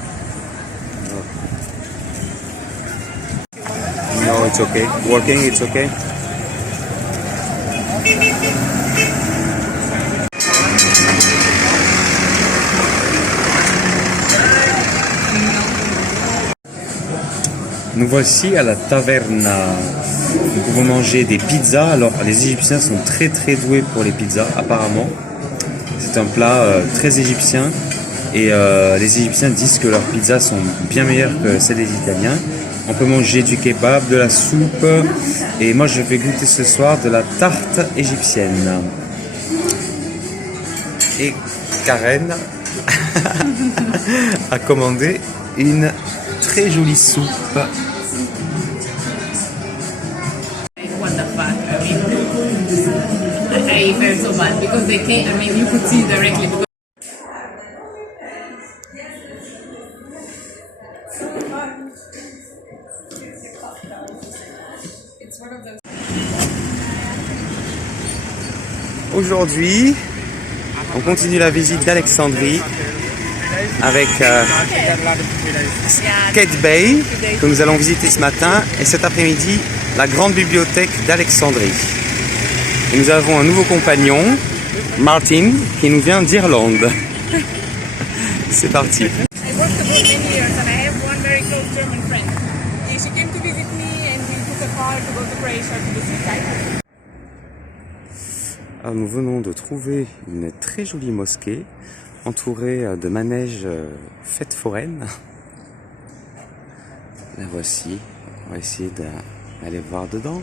No, it's okay. Working, it's okay. Nous voici à la taverna. Nous pouvons manger des pizzas. Alors, les Égyptiens sont très doués pour les pizzas, apparemment. C'est un plat très égyptien. Et les Égyptiens disent que leurs pizzas sont bien meilleures que celles des Italiens. On peut manger du kebab, de la soupe. Et moi, je vais goûter ce soir de la tarte égyptienne. Et Karen a commandé une très jolie soupe. What the fuck? I felt so bad because they came. I mean, you could see directly. Because Aujourd'hui, on continue la visite d'Alexandrie avec Kate Bay que nous allons visiter ce matin et cet après-midi la grande bibliothèque d'Alexandrie. Et nous avons un nouveau compagnon, Martin, qui nous vient d'Irlande. C'est parti. I worked abroad many years, and I have one very close German friend. She came to visit me, and we took a car to go to Croatia to the seaside. Alors, nous venons de trouver une très jolie mosquée entourée de manèges fêtes foraines. La voici, on va essayer d'aller voir dedans.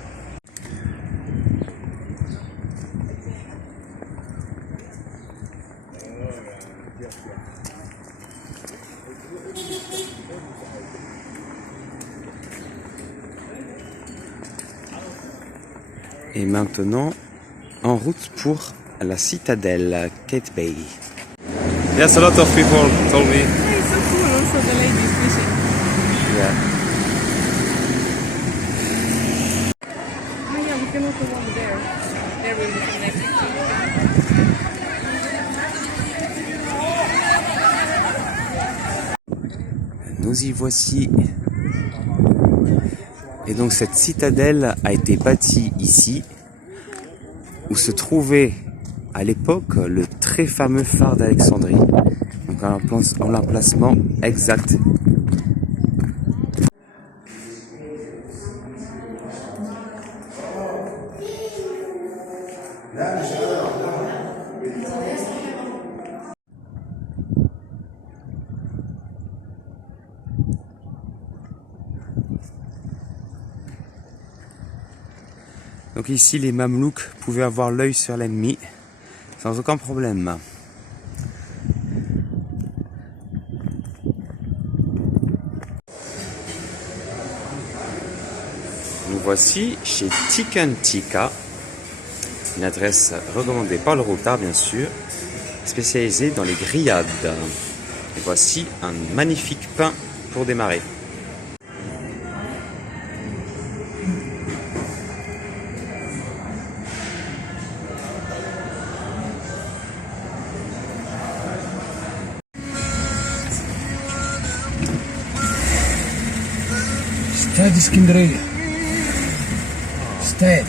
Et maintenant, en route pour la citadelle Kate Bay. Yes, a lot of people told me. Yeah, it's so cool. Also, the lady is fishing. Yeah. Oh yeah, we can also walk there. There will be some next picture. Nous y voici. Et donc cette citadelle a été bâtie ici, où se trouvait à l'époque le très fameux phare d'Alexandrie. Donc en l'emplacement exact. Donc ici, les Mamelouks pouvaient avoir l'œil sur l'ennemi sans aucun problème. Nous voici chez Chicken Tikka, une adresse recommandée par le routard bien sûr, spécialisée dans les grillades. Et voici un magnifique pain pour démarrer. استاذ اسكندريه استاذ.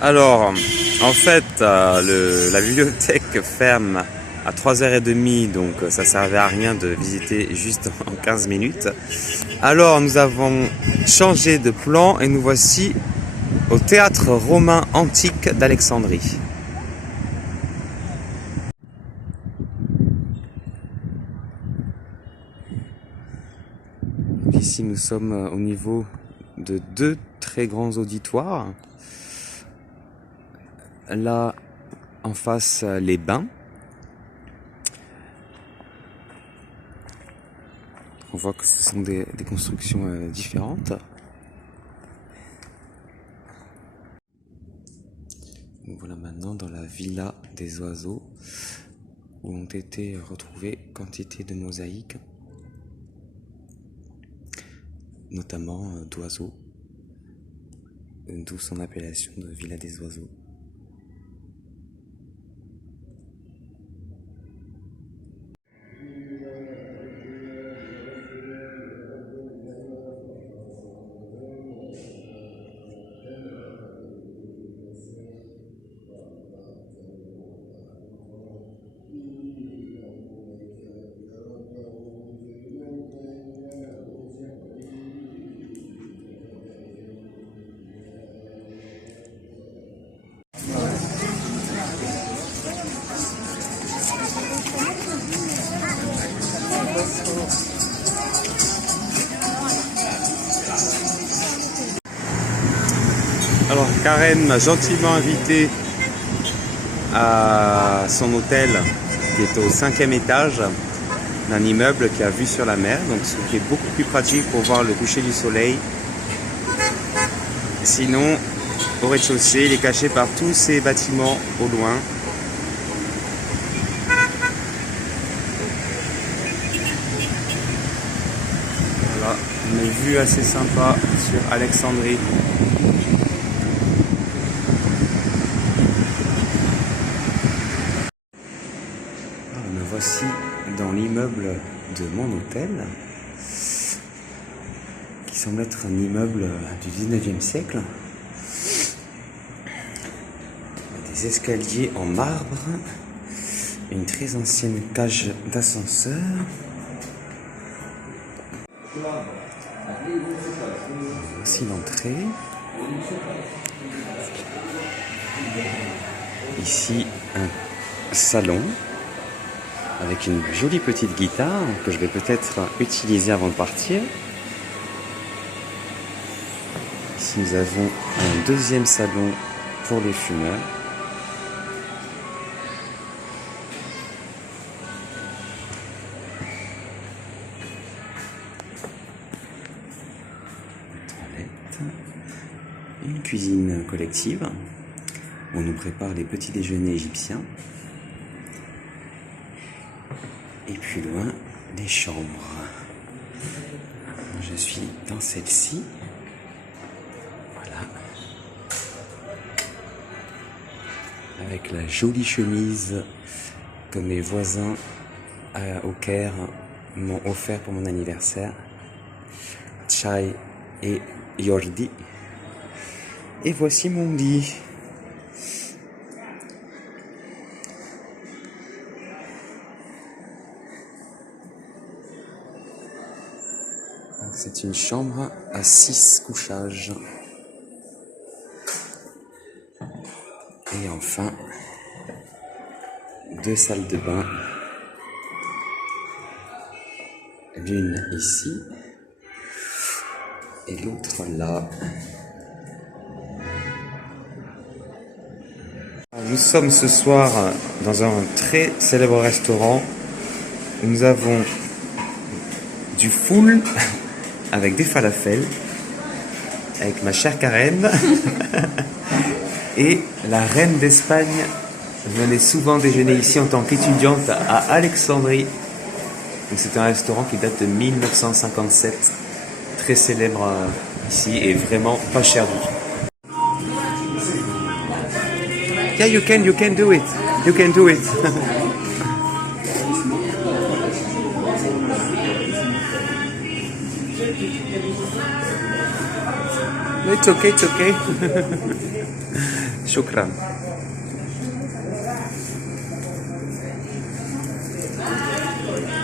Alors, en fait, la bibliothèque ferme à 3h30, donc ça servait à rien de visiter juste en 15 minutes. Alors, nous avons changé de plan et nous voici au théâtre romain antique d'Alexandrie. Ici, nous sommes au niveau de 2 très grands auditoires. Là, en face les bains. On voit que ce sont des constructions différentes. Nous voilà maintenant dans la villa des oiseaux où ont été retrouvées quantité de mosaïques, notamment d'oiseaux, d'où son appellation de villa des oiseaux. Alors Karen m'a gentiment invité à son hôtel qui est au 5e étage d'un immeuble qui a vue sur la mer, donc ce qui est beaucoup plus pratique pour voir le coucher du soleil. Sinon, au rez-de-chaussée, il est caché par tous ces bâtiments au loin. Voilà, une vue assez sympa sur Alexandrie. Voici dans l'immeuble de mon hôtel, qui semble être un immeuble du 19e siècle. Des escaliers en marbre, une très ancienne cage d'ascenseur. Voici l'entrée. Ici un salon avec une jolie petite guitare que je vais peut-être utiliser avant de partir. Ici nous avons un deuxième salon pour les fumeurs. Toilette. Une cuisine collective où on nous prépare les petits déjeuners égyptiens. Et plus loin, les chambres. Je suis dans celle-ci. Voilà. Avec la jolie chemise que mes voisins au Caire m'ont offert pour mon anniversaire. Chai et Yordi. Et voici mon lit. C'est une chambre à 6 couchages. Et enfin, 2 salles de bain. L'une ici et l'autre là. Nous sommes ce soir dans un très célèbre restaurant. Nous avons du foul avec des falafels, avec ma chère Karen. Et la reine d'Espagne venait souvent déjeuner ici en tant qu'étudiante à Alexandrie. C'est un restaurant qui date de 1957, très célèbre ici et vraiment pas cher du tout. Yeah, you can do it. You can do it. It's okay, it's okay. Shukran.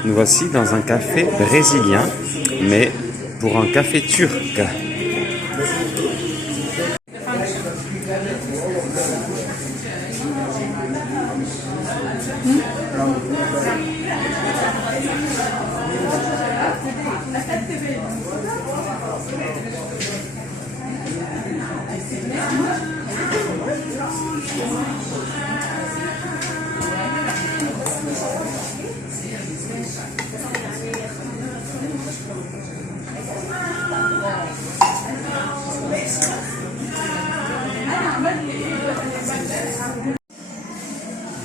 Nous voici dans un café brésilien, mais pour un café turc.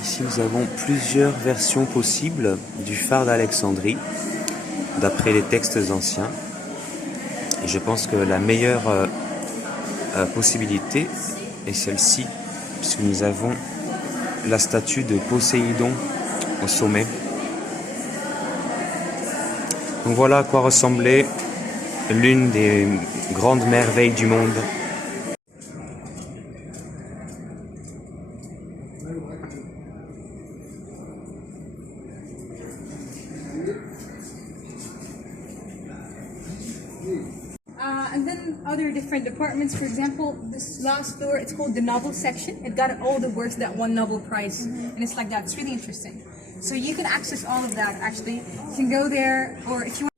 Ici, nous avons plusieurs versions possibles du phare d'Alexandrie, d'après les textes anciens. Et je pense que la meilleure possibilité est celle-ci, puisque nous avons la statue de Poséidon au sommet. Donc voilà à quoi ressemblait l'une des grandes merveilles du monde. And then other different departments, for example, this last floor, it's called the novel section. It got all the works that won Nobel Prize, and it's like that. It's really interesting. So you can access all of that, actually. You can go there, or if you want.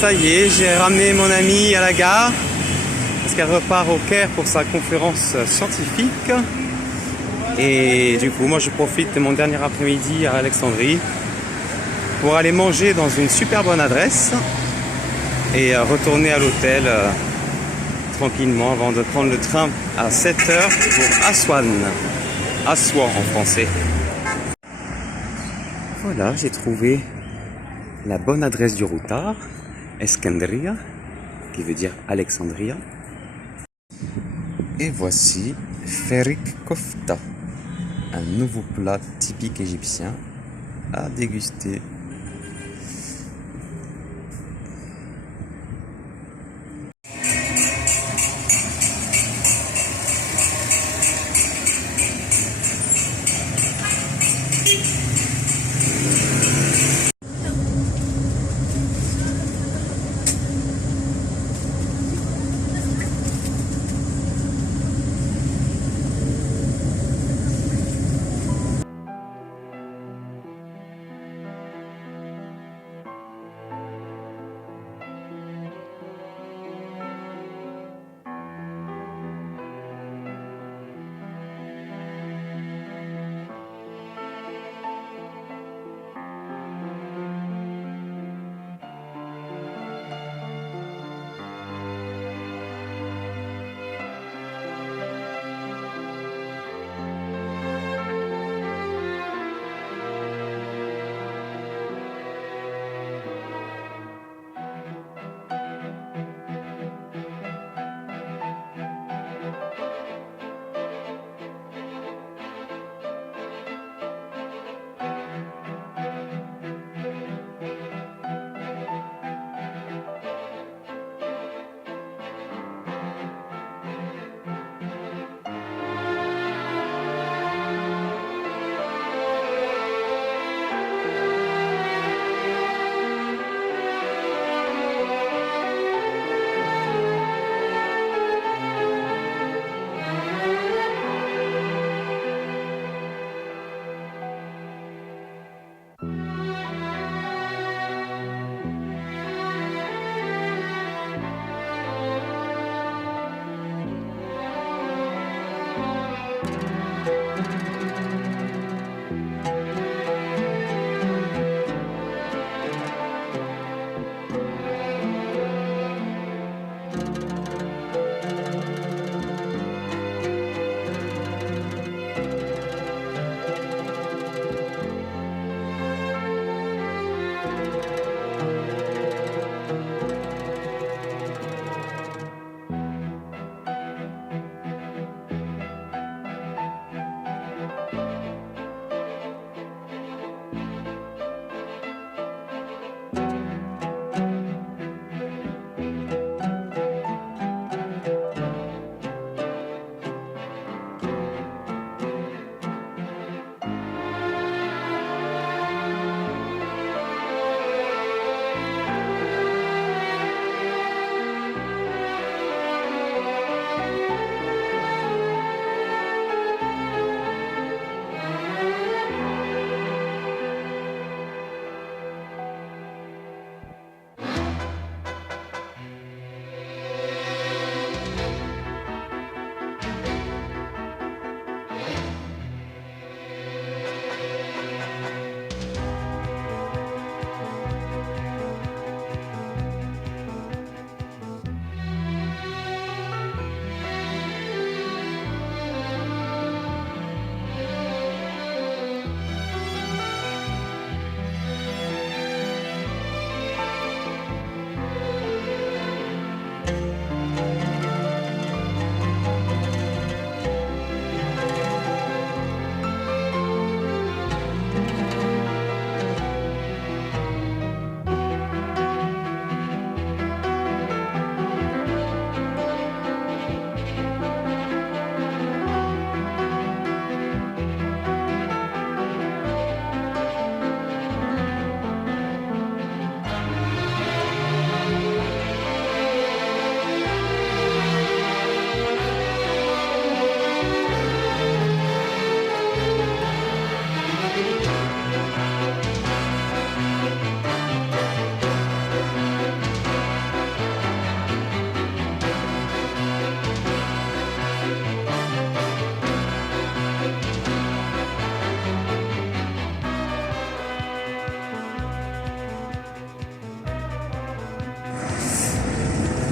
Ça y est, j'ai ramené mon amie à la gare parce qu'elle repart au Caire pour sa conférence scientifique. Et du coup, moi je profite de mon dernier après-midi à Alexandrie pour aller manger dans une super bonne adresse et retourner à l'hôtel tranquillement avant de prendre le train à 7h pour Aswan. Aswan en français. Voilà, j'ai trouvé la bonne adresse du routard. Escandria, qui veut dire Alexandria. Et voici Ferik Kofta, un nouveau plat typique égyptien à déguster.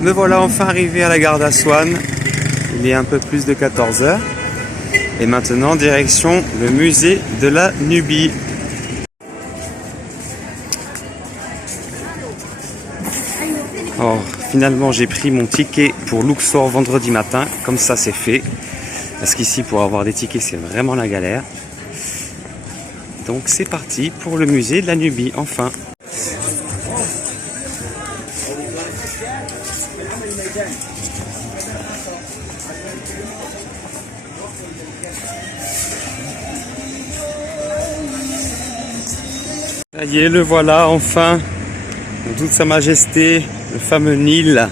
Me voilà enfin arrivé à la gare d'Aswan. Il est un peu plus de 14 h. Et maintenant, direction le musée de la Nubie. Alors, finalement, j'ai pris mon ticket pour Luxor vendredi matin. Comme ça, c'est fait. Parce qu'ici, pour avoir des tickets, c'est vraiment la galère. Donc, c'est parti pour le musée de la Nubie, enfin. Ça y est, le voilà enfin, en toute sa majesté, le fameux Nil,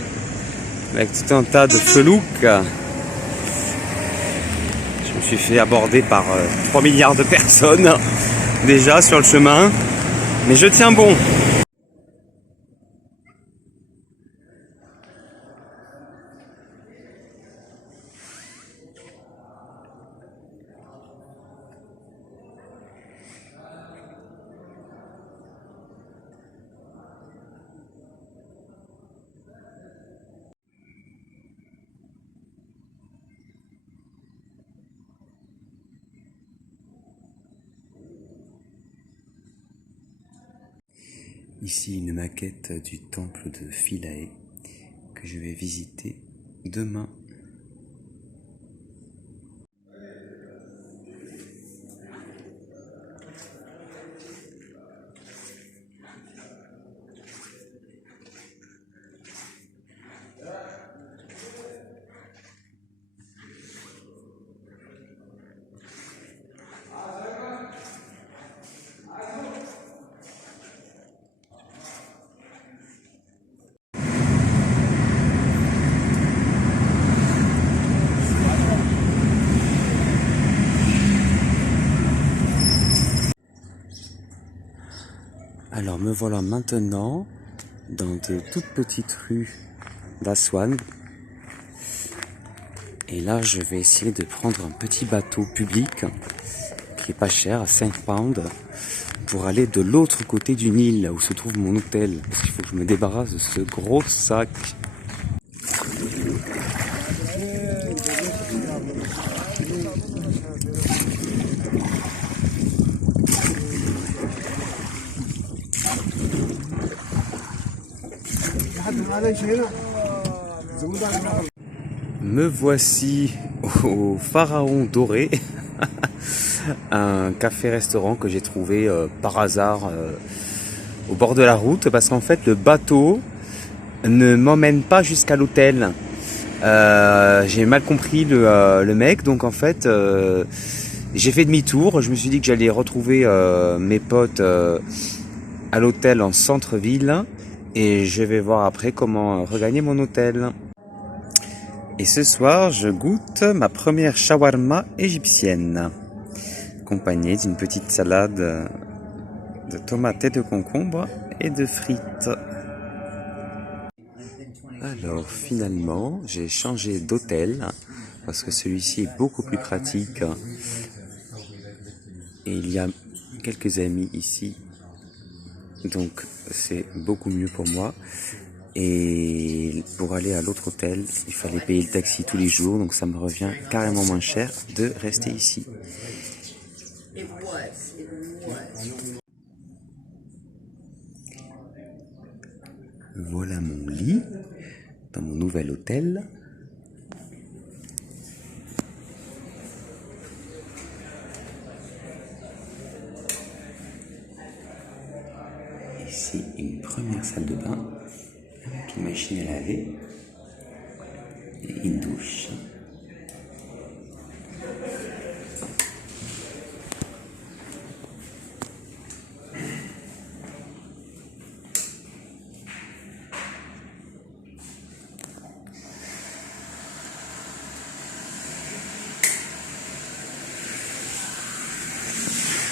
avec tout un tas de felouks. Je me suis fait aborder par 3 milliards de personnes, déjà sur le chemin, mais je tiens bon. Ici une maquette du temple de Philae que je vais visiter demain. Alors me voilà maintenant dans de toutes petites rues d'Aswan. Et là je vais essayer de prendre un petit bateau public qui est pas cher, à 5 pounds, pour aller de l'autre côté du Nil, là où se trouve mon hôtel. Parce qu'il faut que je me débarrasse de ce gros sac. Me voici au Pharaon Doré, un café-restaurant que j'ai trouvé par hasard au bord de la route, parce qu'en fait le bateau ne m'emmène pas jusqu'à l'hôtel. J'ai mal compris le mec, donc en fait j'ai fait demi-tour. Je me suis dit que j'allais retrouver mes potes à l'hôtel en centre-ville. Et je vais voir après comment regagner mon hôtel. Et ce soir, je goûte ma première shawarma égyptienne, accompagnée d'une petite salade de tomates et de concombres et de frites. Alors finalement, j'ai changé d'hôtel parce que celui-ci est beaucoup plus pratique. Et il y a quelques amis ici. Donc c'est beaucoup mieux pour moi. Et pour aller à l'autre hôtel, il fallait payer le taxi tous les jours, donc ça me revient carrément moins cher de rester ici. Voilà mon lit dans mon nouvel hôtel. Ici, une première salle de bain avec une machine à laver et une douche.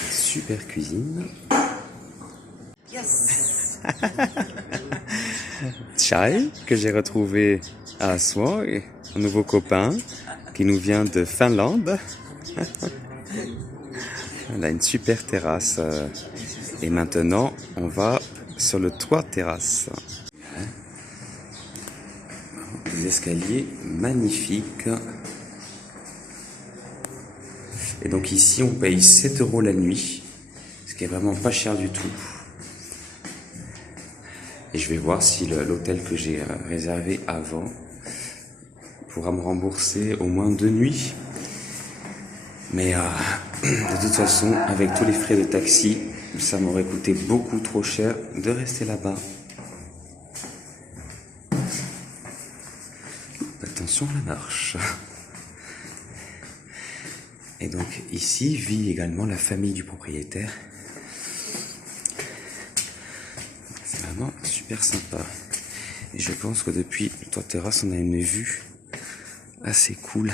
Super cuisine. Yes. Chai, que j'ai retrouvé à Aswan, un nouveau copain qui nous vient de Finlande. On a une super terrasse. Et maintenant, on va sur le toit terrasse. des escaliers magnifiques. Et donc ici, on paye 7 € la nuit, ce qui est vraiment pas cher du tout. Et je vais voir si l'hôtel que j'ai réservé avant pourra me rembourser au moins 2 nuits. Mais de toute façon, avec tous les frais de taxi, ça m'aurait coûté beaucoup trop cher de rester là-bas. Attention à la marche. Et donc ici vit également la famille du propriétaire. C'est vraiment super sympa. Et je pense que depuis le toit terrasse, on a une vue assez cool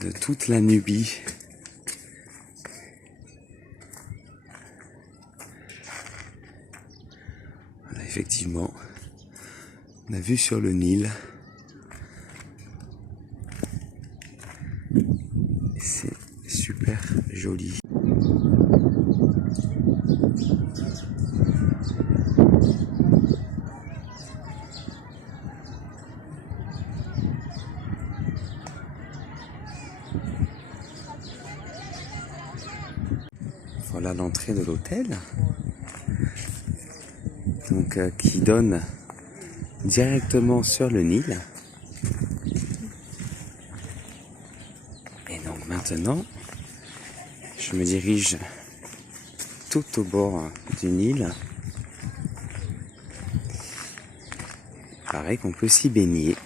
de toute la Nubie. Voilà, effectivement, on a vue sur le Nil. C'est super joli. Voilà l'entrée de l'hôtel, donc qui donne directement sur le Nil. Et donc maintenant, je me dirige tout au bord du Nil. Pareil qu'on peut s'y baigner.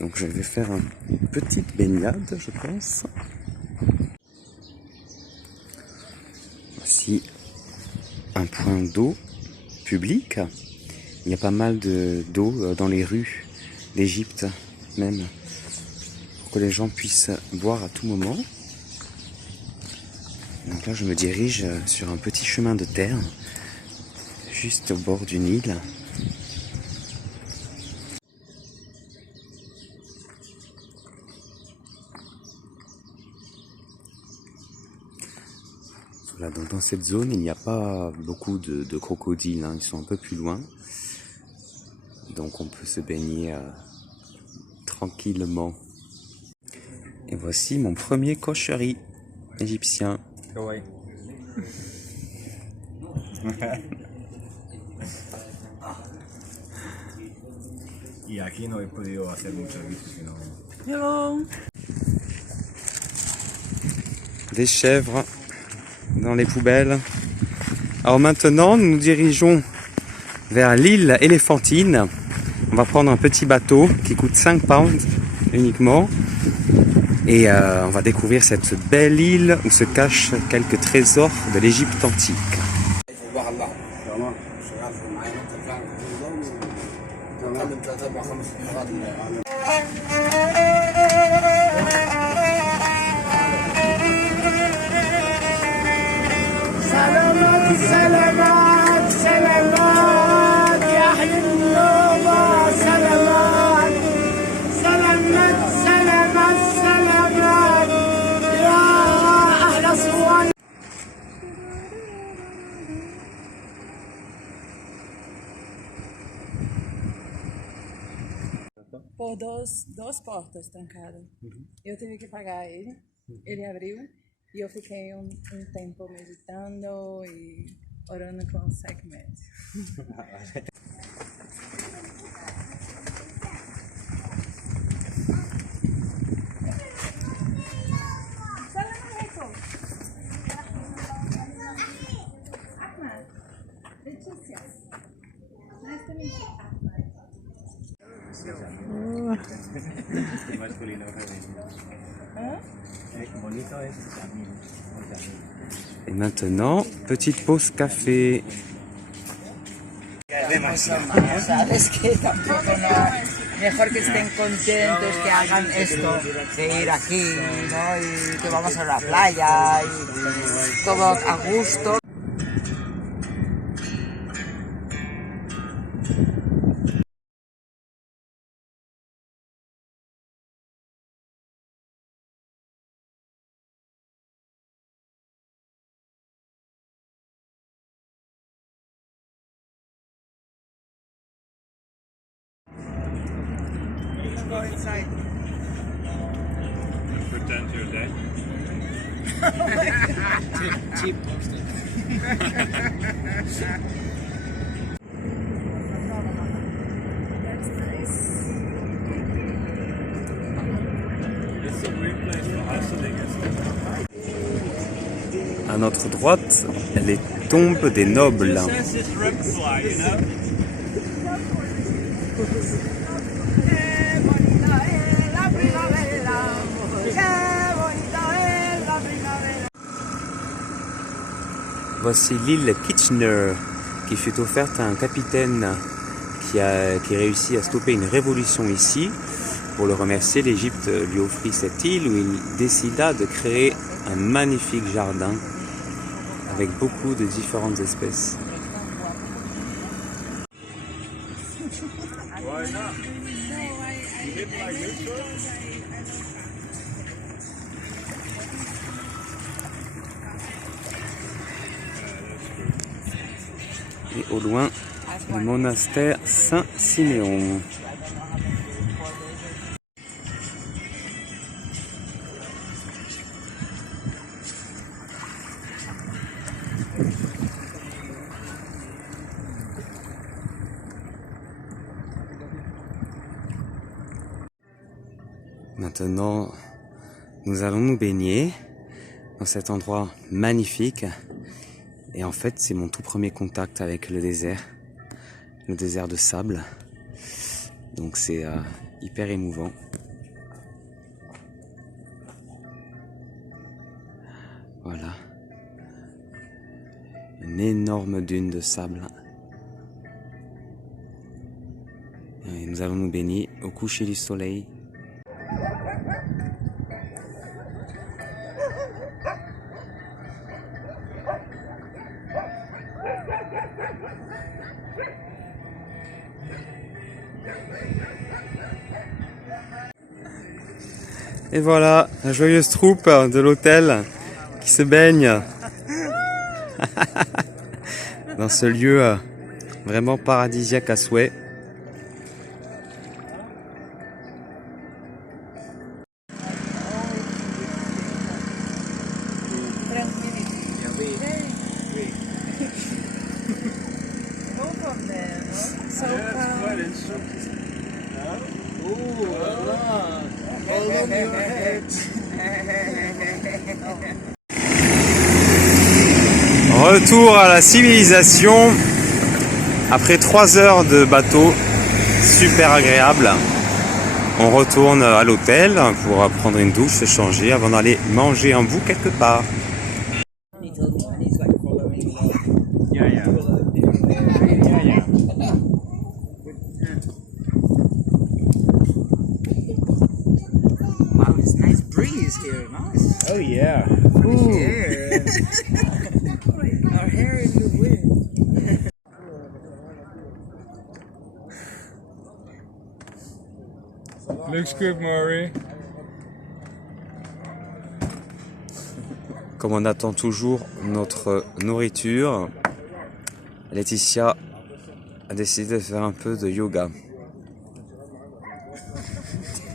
Donc je vais faire une petite baignade, je pense. Voici un point d'eau public. Il y a pas mal d'eau dans les rues d'Égypte même, pour que les gens puissent boire à tout moment. Donc là je me dirige sur un petit chemin de terre, juste au bord du Nil. Voilà, donc dans cette zone, il n'y a pas beaucoup de crocodiles, hein. Ils sont un peu plus loin. Donc on peut se baigner tranquillement. Et voici mon premier cocherie égyptien. Y aquí no he podido hacer mucho servicio, sino... Hello. Des chèvres dans les poubelles. Alors maintenant, nous nous dirigeons vers l'île Éléphantine. On va prendre un petit bateau qui coûte 5 pounds uniquement. Et on va découvrir cette belle île où se cachent quelques trésors de l'Égypte antique. Por duas portas trancadas. Eu tive que pagar ele, ele abriu e eu fiquei um tempo meditando e orando com o Sekhmet. Et maintenant, petite pause café. Sabes que tampoco no. Mejor que estén contentos, que hagan esto, de ir aquí, ¿no? Y que vamos a la playa y todo a gusto. go inside. Pretend you're dead. Cheap posted. That's nice. It's a weird place for hustling and stuff. À notre droite, les tombes des nobles. Says this reptile, you know? Voici l'île Kitchener, qui fut offerte à un capitaine qui réussit à stopper une révolution ici. Pour le remercier, l'Égypte lui offrit cette île où il décida de créer un magnifique jardin avec beaucoup de différentes espèces. Why not? You live like this, bro? Et au loin, le monastère Saint-Siméon. Maintenant, nous allons nous baigner dans cet endroit magnifique. Et en fait, c'est mon tout premier contact avec le désert de sable. Donc c'est hyper émouvant. Voilà. Une énorme dune de sable. Et nous allons nous baigner au coucher du soleil. Et voilà, la joyeuse troupe de l'hôtel qui se baigne dans ce lieu vraiment paradisiaque à souhait. Retour à la civilisation après 3 heures de bateau, super agréable. On retourne à l'hôtel pour prendre une douche, se changer avant d'aller manger un bout quelque part. Wow, it's nice breeze here, nice. Oh yeah. Yeah. Our hair in the wind. Looks good, Maury. Comme on attend toujours notre nourriture, Laetitia a décidé de faire un peu de yoga.